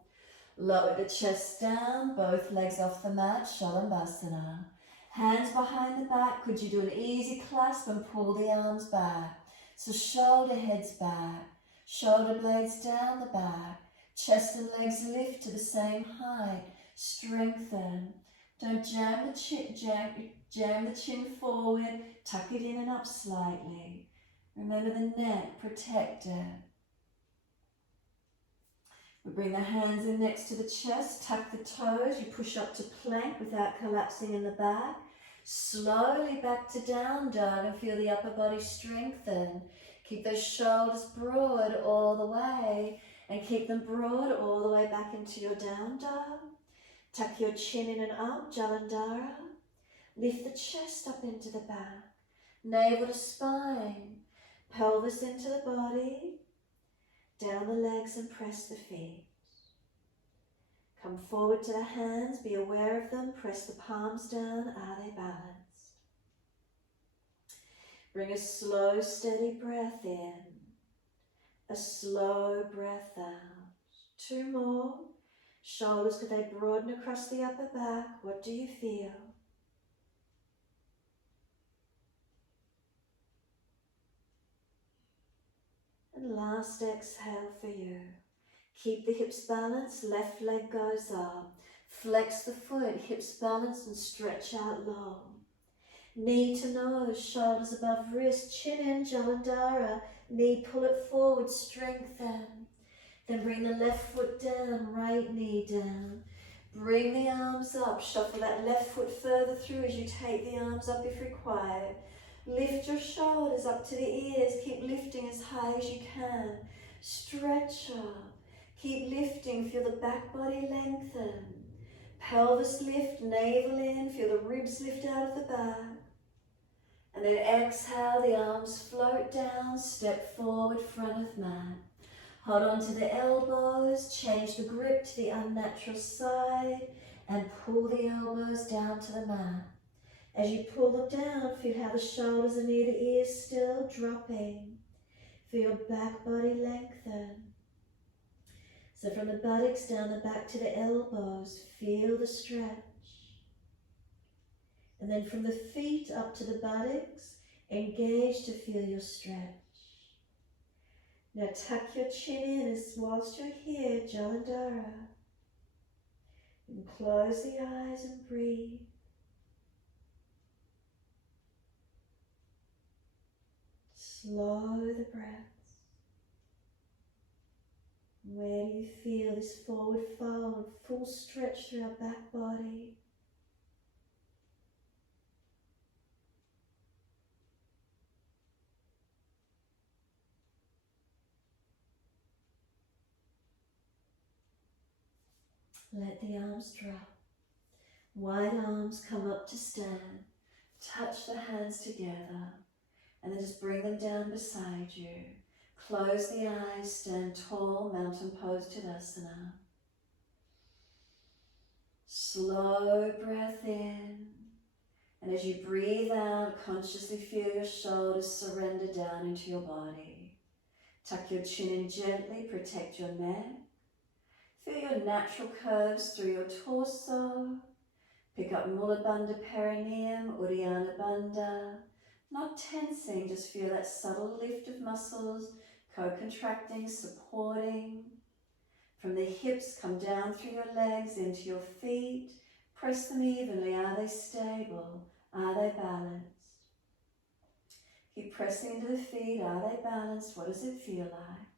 Lower the chest down, both legs off the mat, Shavasana. Hands behind the back. Could you do an easy clasp and pull the arms back? So shoulder heads back, shoulder blades down the back, chest and legs lift to the same height. Strengthen. Don't jam the chin forward. Tuck it in and up slightly. Remember the neck, protect it. We bring the hands in next to the chest, tuck the toes, you push up to plank without collapsing in the back. Slowly back to down dog and feel the upper body strengthen. Keep those shoulders broad all the way and keep them broad all the way back into your down dog. Tuck your chin in and up, Jalandhara. Lift the chest up into the back, navel to spine, pelvis into the body. Down the legs and press the feet. Come forward to the hands, be aware of them, press the palms down, are they balanced? Bring a slow, steady breath in, a slow breath out. 2 more. Shoulders, could they broaden across the upper back? What do you feel? And last exhale for you. Keep the hips balanced, left leg goes up. Flex the foot, hips balanced and stretch out long. Knee to nose, shoulders above wrist, chin in, Jalandhara. Knee, pull it forward, strengthen. Then bring the left foot down, right knee down. Bring the arms up, shuffle that left foot further through as you take the arms up if required. Lift your shoulders up to the ears, keep lifting as high as you can. Stretch up, keep lifting, feel the back body lengthen. Pelvis lift, navel in, feel the ribs lift out of the back. And then exhale, the arms float down, step forward, front of mat. Hold on to the elbows, change the grip to the unnatural side, and pull the elbows down to the mat. As you pull them down, feel how the shoulders are near the ears still, dropping. Feel your back body lengthen. So from the buttocks down the back to the elbows, feel the stretch. And then from the feet up to the buttocks, engage to feel your stretch. Now tuck your chin in as whilst you're here, Jalandhara. And close the eyes and breathe. Slow the breaths. Where do you feel this forward fold, full stretch through our back body? Let the arms drop. Wide arms come up to stand. Touch the hands together and then just bring them down beside you. Close the eyes, stand tall, mountain pose Tadasana. Slow breath in. And as you breathe out, consciously feel your shoulders surrender down into your body. Tuck your chin in gently, protect your neck. Feel your natural curves through your torso. Pick up Mula Bandha perineum, Uddiyana Bandha. Not tensing, just feel that subtle lift of muscles, co-contracting, supporting. From the hips, come down through your legs into your feet. Press them evenly. Are they stable? Are they balanced? Keep pressing into the feet. Are they balanced? What does it feel like?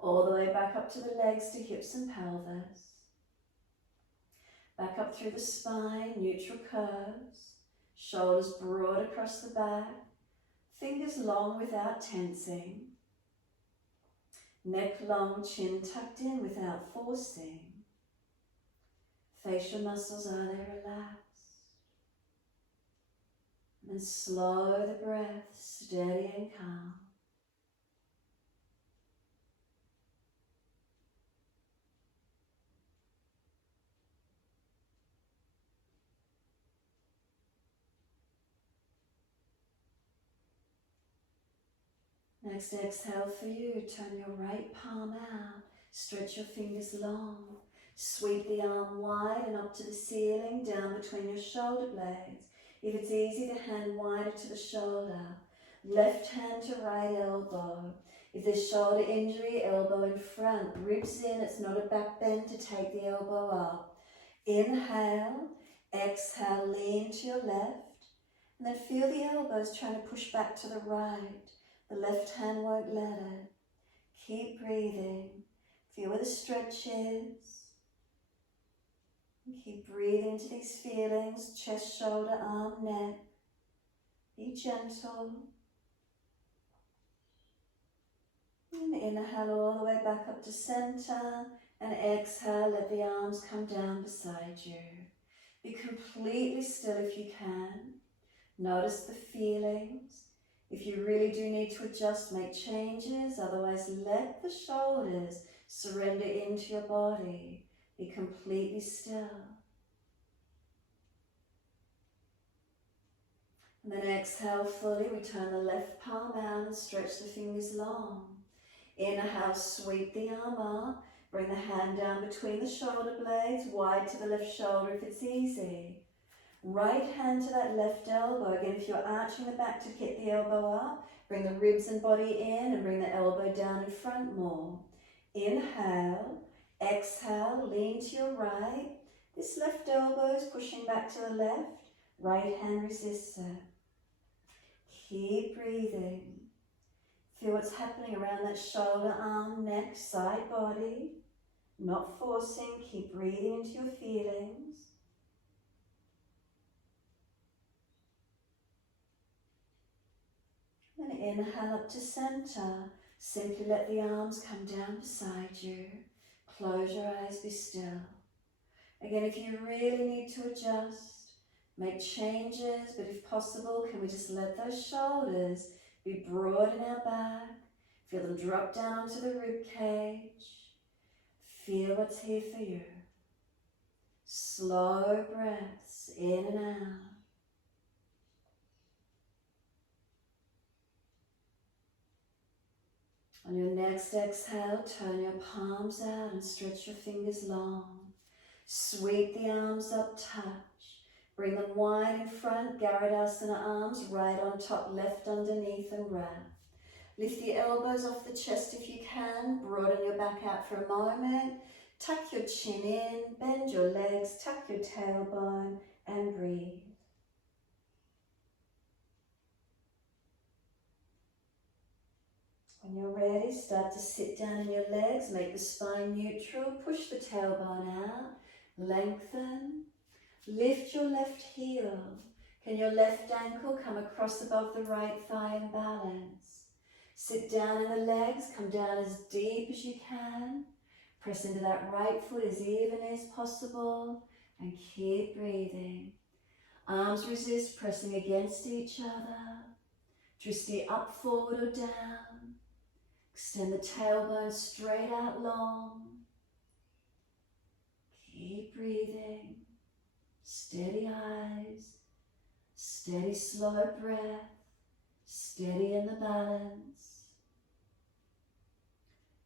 All the way back up to the legs, to hips and pelvis. Back up through the spine, neutral curves. Shoulders broad across the back. Fingers long without tensing. Neck long, chin tucked in without forcing. Facial muscles, are they relaxed? And slow the breath, steady and calm. Next exhale for you, turn your right palm out, Stretch your fingers long. Sweep the arm wide and up to the ceiling, down between your shoulder blades. If it's easy, the hand wider to the shoulder. Left hand to right elbow. If there's shoulder injury, elbow in front. Ribs in, it's not a back bend to take the elbow up. Inhale, exhale, lean to your left. And then feel the elbows trying to push back to the right. The left hand won't let it. Keep breathing. Feel where the stretch is. And keep breathing into these feelings, chest, shoulder, arm, neck. Be gentle. And inhale all the way back up to center. And exhale, let the arms come down beside you. Be completely still if you can. Notice the feelings. If you really do need to adjust, make changes. Otherwise, let the shoulders surrender into your body. Be completely still. And then exhale fully. We turn the left palm out and stretch the fingers long. Inhale, sweep the arm up. Bring the hand down between the shoulder blades, wide to the left shoulder if it's easy. Right hand to that left elbow. Again, if you're arching the back to get the elbow up, bring the ribs and body in and bring the elbow down in front more. Inhale, exhale, lean to your right. This left elbow is pushing back to the left. Right hand resists it. Keep breathing. Feel what's happening around that shoulder, arm, neck, side, body. Not forcing, keep breathing into your feelings. And inhale up to center. Simply let the arms come down beside you. Close your eyes, be still. Again, if you really need to adjust, make changes, but if possible, can we just let those shoulders be broad in our back. Feel them drop down onto the rib cage. Feel what's here for you. Slow breaths in and out. On your next exhale, turn your palms out and stretch your fingers long. Sweep the arms up, touch. Bring them wide in front, Garudasana arms, right on top, left underneath and wrap. Lift the elbows off the chest if you can, broaden your back out for a moment. Tuck your chin in, bend your legs, tuck your tailbone and breathe. When you're ready, start to sit down in your legs, make the spine neutral, push the tailbone out, lengthen. Lift your left heel. Can your left ankle come across above the right thigh in balance? Sit down in the legs, come down as deep as you can. Press into that right foot as evenly as possible and keep breathing. Arms resist, pressing against each other. Drishti up, forward or down. Extend the tailbone straight out long. Keep breathing. Steady eyes. Steady slow breath. Steady in the balance.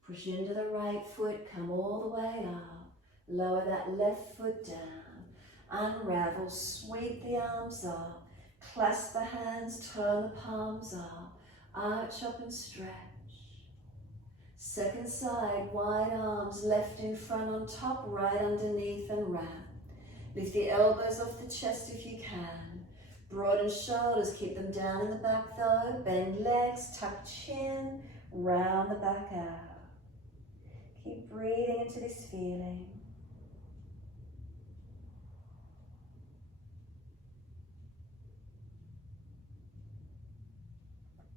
Push into the right foot, come all the way up. Lower that left foot down. Unravel, sweep the arms up. Clasp the hands, turn the palms up. Arch up and stretch. Second side, wide arms, left in front on top, right underneath and wrap. Lift the elbows off the chest if you can. Broaden shoulders, keep them down in the back though. Bend legs, tuck chin, round the back out. Keep breathing into this feeling.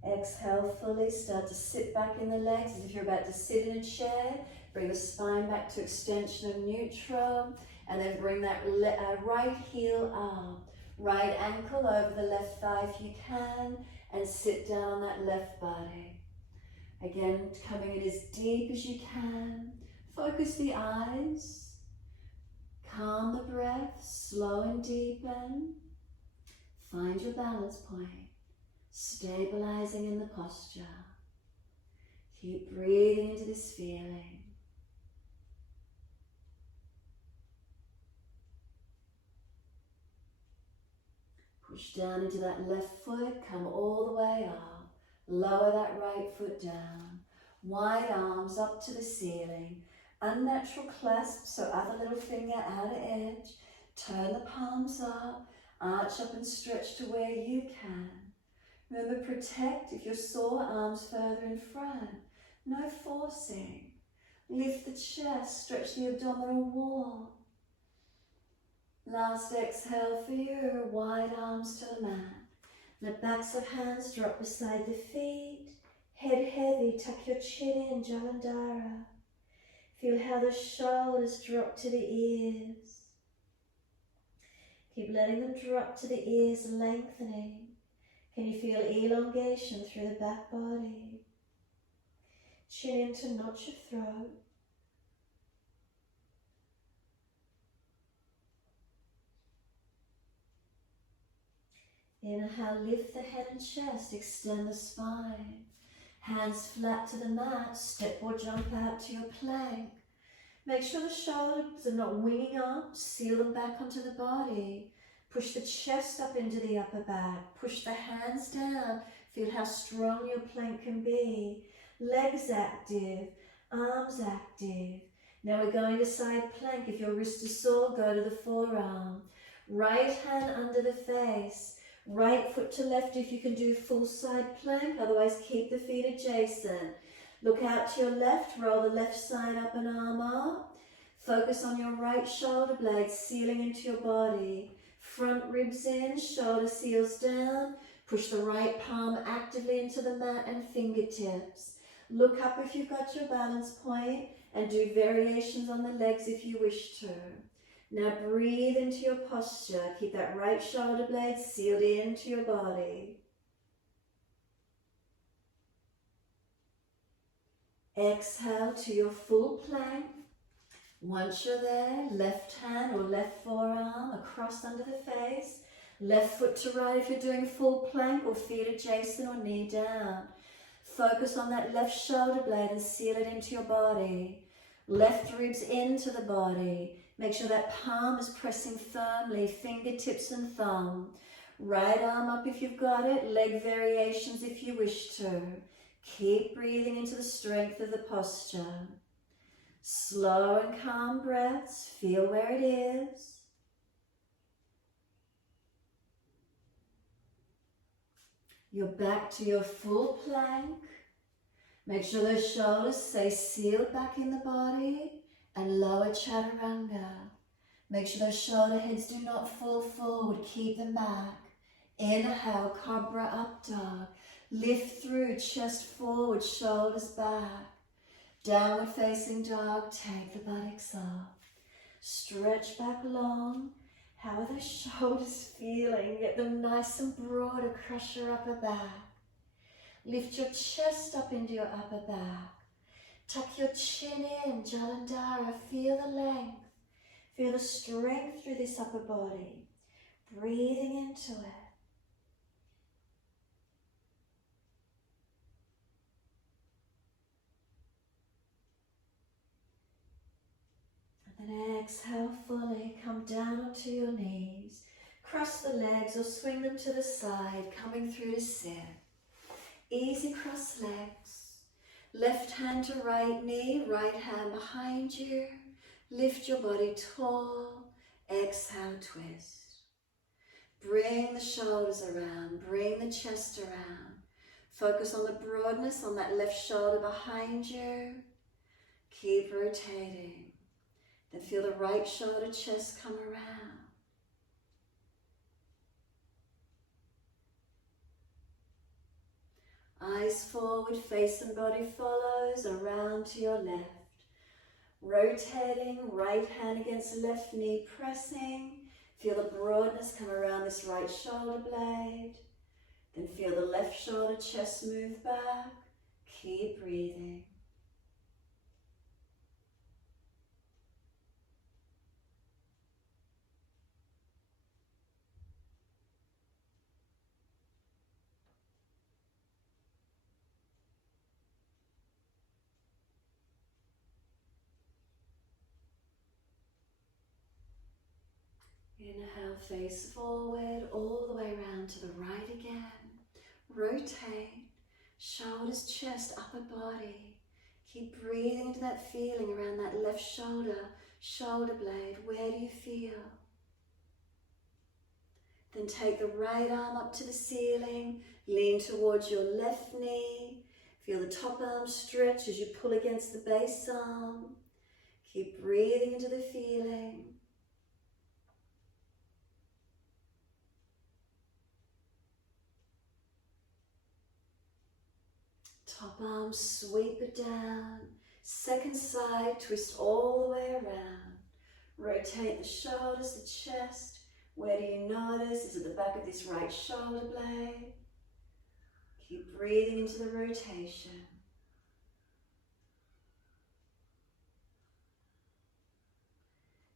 Exhale fully, start to sit back in the legs as if you're about to sit in a chair. Bring the spine back to extension of neutral, and then bring that right heel up. Right ankle over the left thigh if you can, and sit down on that left body. Again, coming in as deep as you can. Focus the eyes. Calm the breath, slow and deepen. Find your balance point. Stabilizing in the posture. Keep breathing into this feeling. Push down into that left foot, come all the way up. Lower that right foot down. Wide arms up to the ceiling. Unnatural clasp, so other little finger outer edge. Turn the palms up, arch up and stretch to where you can. Remember, protect if you're sore, arms further in front. No forcing. Lift the chest, stretch the abdominal wall. Last exhale for you, wide arms to the mat. Let backs of hands drop beside the feet. Head heavy, tuck your chin in, Jalandhara. Feel how the shoulders drop to the ears. Keep letting them drop to the ears, lengthening. Can you feel elongation through the back body? Chin in to notch your throat. Inhale, lift the head and chest, extend the spine. Hands flat to the mat, step or jump out to your plank. Make sure the shoulders are not winging up, seal them back onto the body. Push the chest up into the upper back, push the hands down, feel how strong your plank can be. Legs active, arms active. Now we're going to side plank. If your wrist is sore, go to the forearm. Right hand under the face. Right foot to left if you can do full side plank, otherwise keep the feet adjacent. Look out to your left, roll the left side up and arm up. Focus on your right shoulder blade sealing into your body. Front ribs in, shoulder seals down. Push the right palm actively into the mat and fingertips. Look up if you've got your balance point and do variations on the legs if you wish to. Now breathe into your posture. Keep that right shoulder blade sealed into your body. Exhale to your full plank. Once you're there, left hand or left forearm across under the face. Left foot to right if you're doing full plank, or feet adjacent or knee down. Focus on that left shoulder blade and seal it into your body. Left ribs into the body. Make sure that palm is pressing firmly, fingertips and thumb. Right arm up if you've got it, leg variations if you wish to. Keep breathing into the strength of the posture. Slow and calm breaths, feel where it is. You're back to your full plank. Make sure those shoulders stay sealed back in the body. And lower chaturanga. Make sure those shoulder heads do not fall forward, keep them back. Inhale, cobra up dog. Lift through, chest forward, shoulders back. Downward facing dog, take the buttocks off. Stretch back long. How are those shoulders feeling? Get them nice and broad across your upper back. Lift your chest up into your upper back. Tuck your chin in, Jalandhara. Feel the length. Feel the strength through this upper body. Breathing into it. And then exhale fully. Come down onto your knees. Cross the legs or swing them to the side, coming through to sit. Easy cross legs. Left hand to right knee, right hand behind you. Lift your body tall. Exhale, twist. Bring the shoulders around, bring the chest around. Focus on the broadness on that left shoulder behind you. Keep rotating. Then feel the right shoulder, chest come around. Eyes forward, face and body follows, around to your left. Rotating, right hand against left knee, pressing. Feel the broadness come around this right shoulder blade. Then feel the left shoulder, chest move back. Keep breathing. Inhale face forward, all the way around to the right again. Rotate, shoulders, chest, upper body. Keep breathing into that feeling around that left shoulder, shoulder blade. Where do you feel? Then take the right arm up to the ceiling, lean towards your left knee. Feel the top arm stretch as you pull against the base arm. Keep breathing into the feeling. Top arm, sweep it down. Second side, twist all the way around. Rotate the shoulders, the chest. Where do you notice? Is it the back of this right shoulder blade? Keep breathing into the rotation.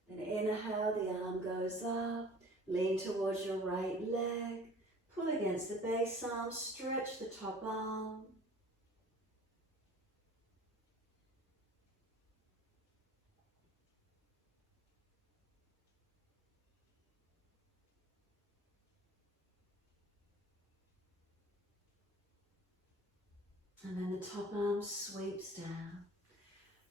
Then inhale, the arm goes up. Lean towards your right leg. Pull against the base arm, stretch the top arm. And then the top arm sweeps down.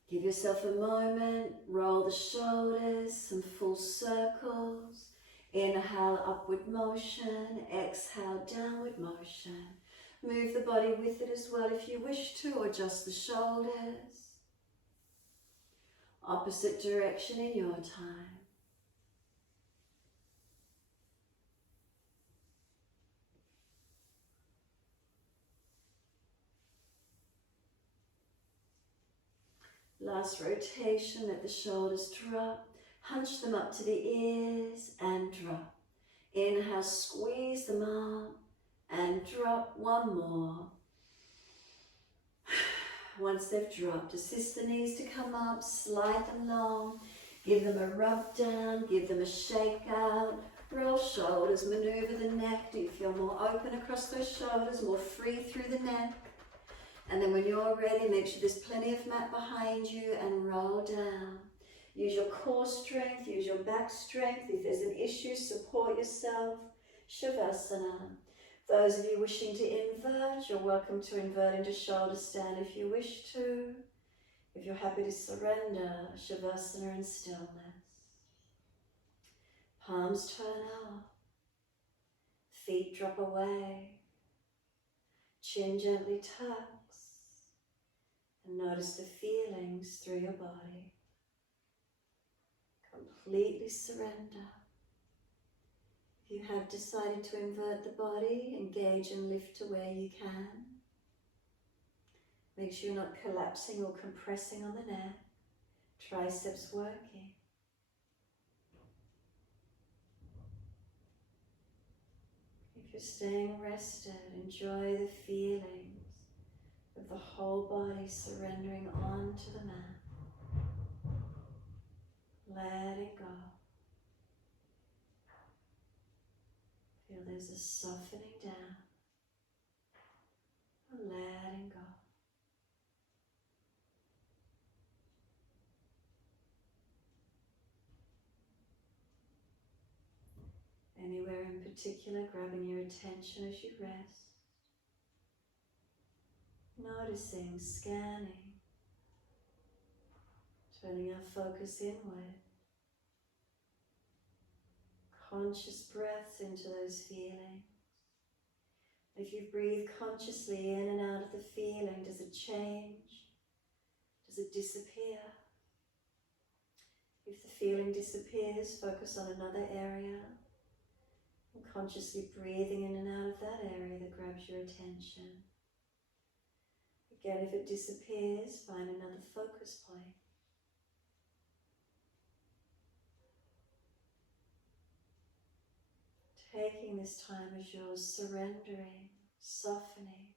Give yourself a moment, roll the shoulders, some full circles. Inhale, upward motion, exhale, downward motion. Move the body with it as well if you wish to, or just the shoulders. Opposite direction in your time. Last rotation, let the shoulders drop. Hunch them up to the ears and drop. Inhale, squeeze them up and drop. One more. Once they've dropped, assist the knees to come up, slide them long, give them a rub down, give them a shake out. Roll shoulders, maneuver the neck. Do you feel more open across those shoulders, more free through the neck? And then when you're ready, make sure there's plenty of mat behind you and roll down. Use your core strength, use your back strength. If there's an issue, support yourself. Shavasana. Those of you wishing to invert, you're welcome to invert into shoulder stand if you wish to. If you're happy to surrender, Shavasana in stillness. Palms turn up. Feet drop away. Chin gently tucks. And notice the feelings through your body. Completely surrender. If you have decided to invert the body, engage and lift to where you can. Make sure you're not collapsing or compressing on the neck. Triceps working. If you're staying rested, enjoy the feelings of the whole body surrendering onto the mat. Let it go. Feel there's a softening down, a letting go. Anywhere in particular grabbing your attention as you rest. Noticing, scanning, turning our focus inward. Conscious breaths into those feelings. If you breathe consciously in and out of the feeling, does it change? Does it disappear? If the feeling disappears, focus on another area and consciously breathing in and out of that area that grabs your attention. Again, if it disappears, find another focus point. Taking this time as yours, surrendering, softening.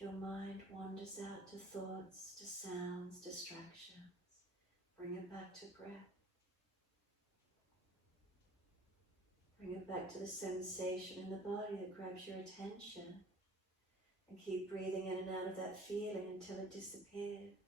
If your mind wanders out to thoughts, to sounds, distractions, bring it back to breath. Bring it back to the sensation in the body that grabs your attention. And keep breathing in and out of that feeling until it disappears.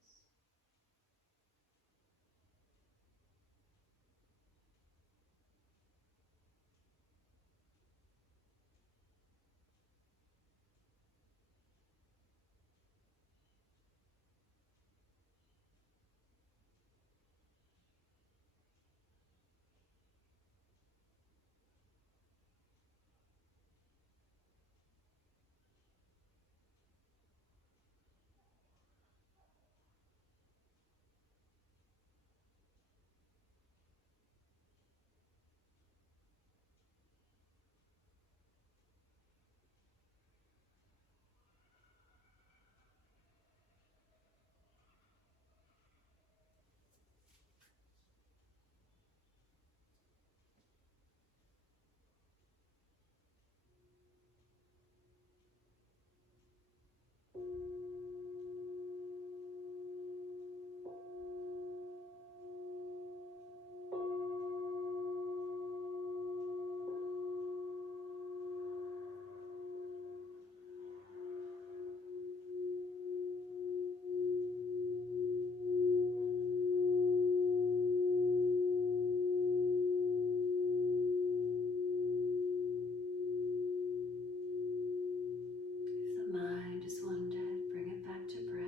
If the mind has wandered, bring it back to breath.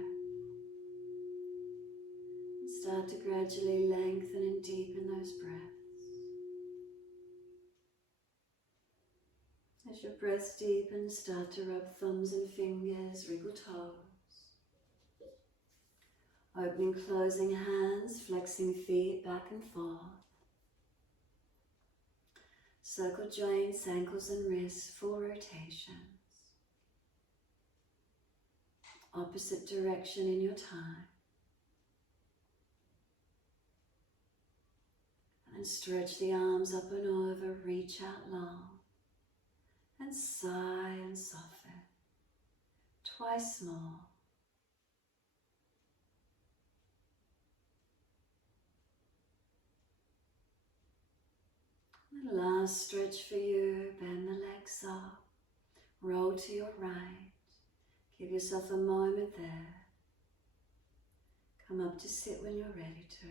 And start to gradually lengthen and deepen those breaths. As your breaths deepen, start to rub thumbs and fingers, wriggle toes. Opening, closing hands, flexing feet back and forth. Circle joints, ankles and wrists, full rotations. Opposite direction in your time. And stretch the arms up and over, reach out long. And sigh and soften. Twice more. And last stretch for you, bend the legs up, roll to your right, give yourself a moment there. Come up to sit when you're ready to.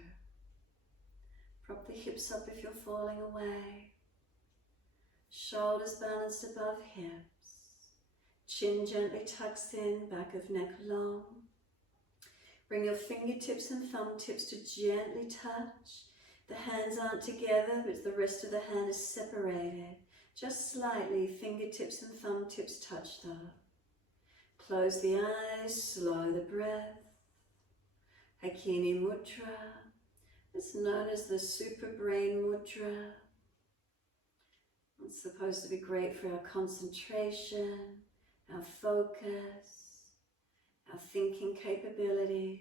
Prop the hips up if you're falling away. Shoulders balanced above hips. Chin gently tucks in, back of neck long. Bring your fingertips and thumb tips to gently touch. The hands aren't together, but the rest of the hand is separated. Just slightly, fingertips and thumb tips touch though. Close the eyes, slow the breath. Hakini Mudra. It's known as the Super Brain Mudra. It's supposed to be great for our concentration, our focus, our thinking capabilities.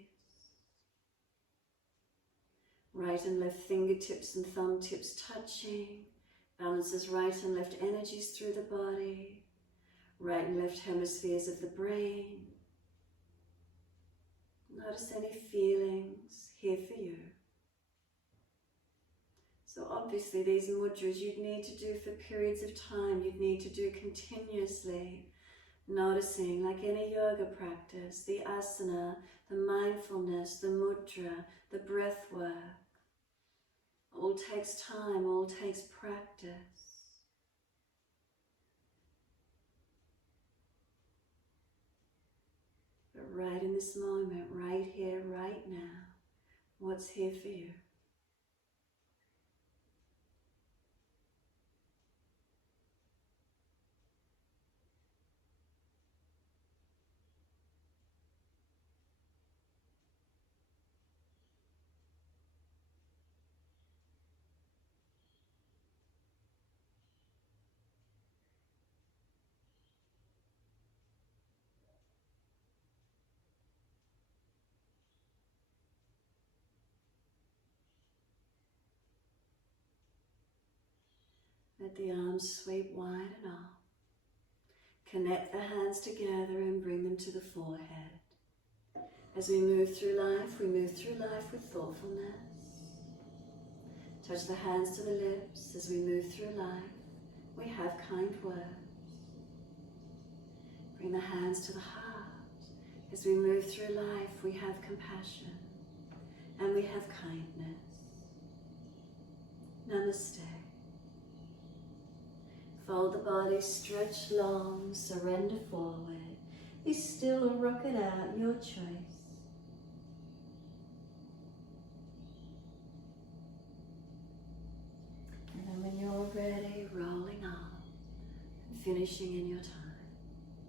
Right and left fingertips and thumb tips touching. Balances right and left energies through the body. Right and left hemispheres of the brain. Notice any feelings here for you. So obviously these mudras you'd need to do for periods of time, you'd need to do continuously. Noticing, like any yoga practice, the asana, the mindfulness, the mudra, the breath work. All takes time, all takes practice. But right in this moment, right here, right now, what's here for you? Let the arms sweep wide and up. Connect the hands together and bring them to the forehead. As we move through life with thoughtfulness. Touch the hands to the lips as we move through life. We have kind words. Bring the hands to the heart. As we move through life, we have compassion and we have kindness. Namaste. Fold the body, stretch long, surrender forward. Be still or rock it out, your choice. And then when you're ready, rolling up and finishing in your time.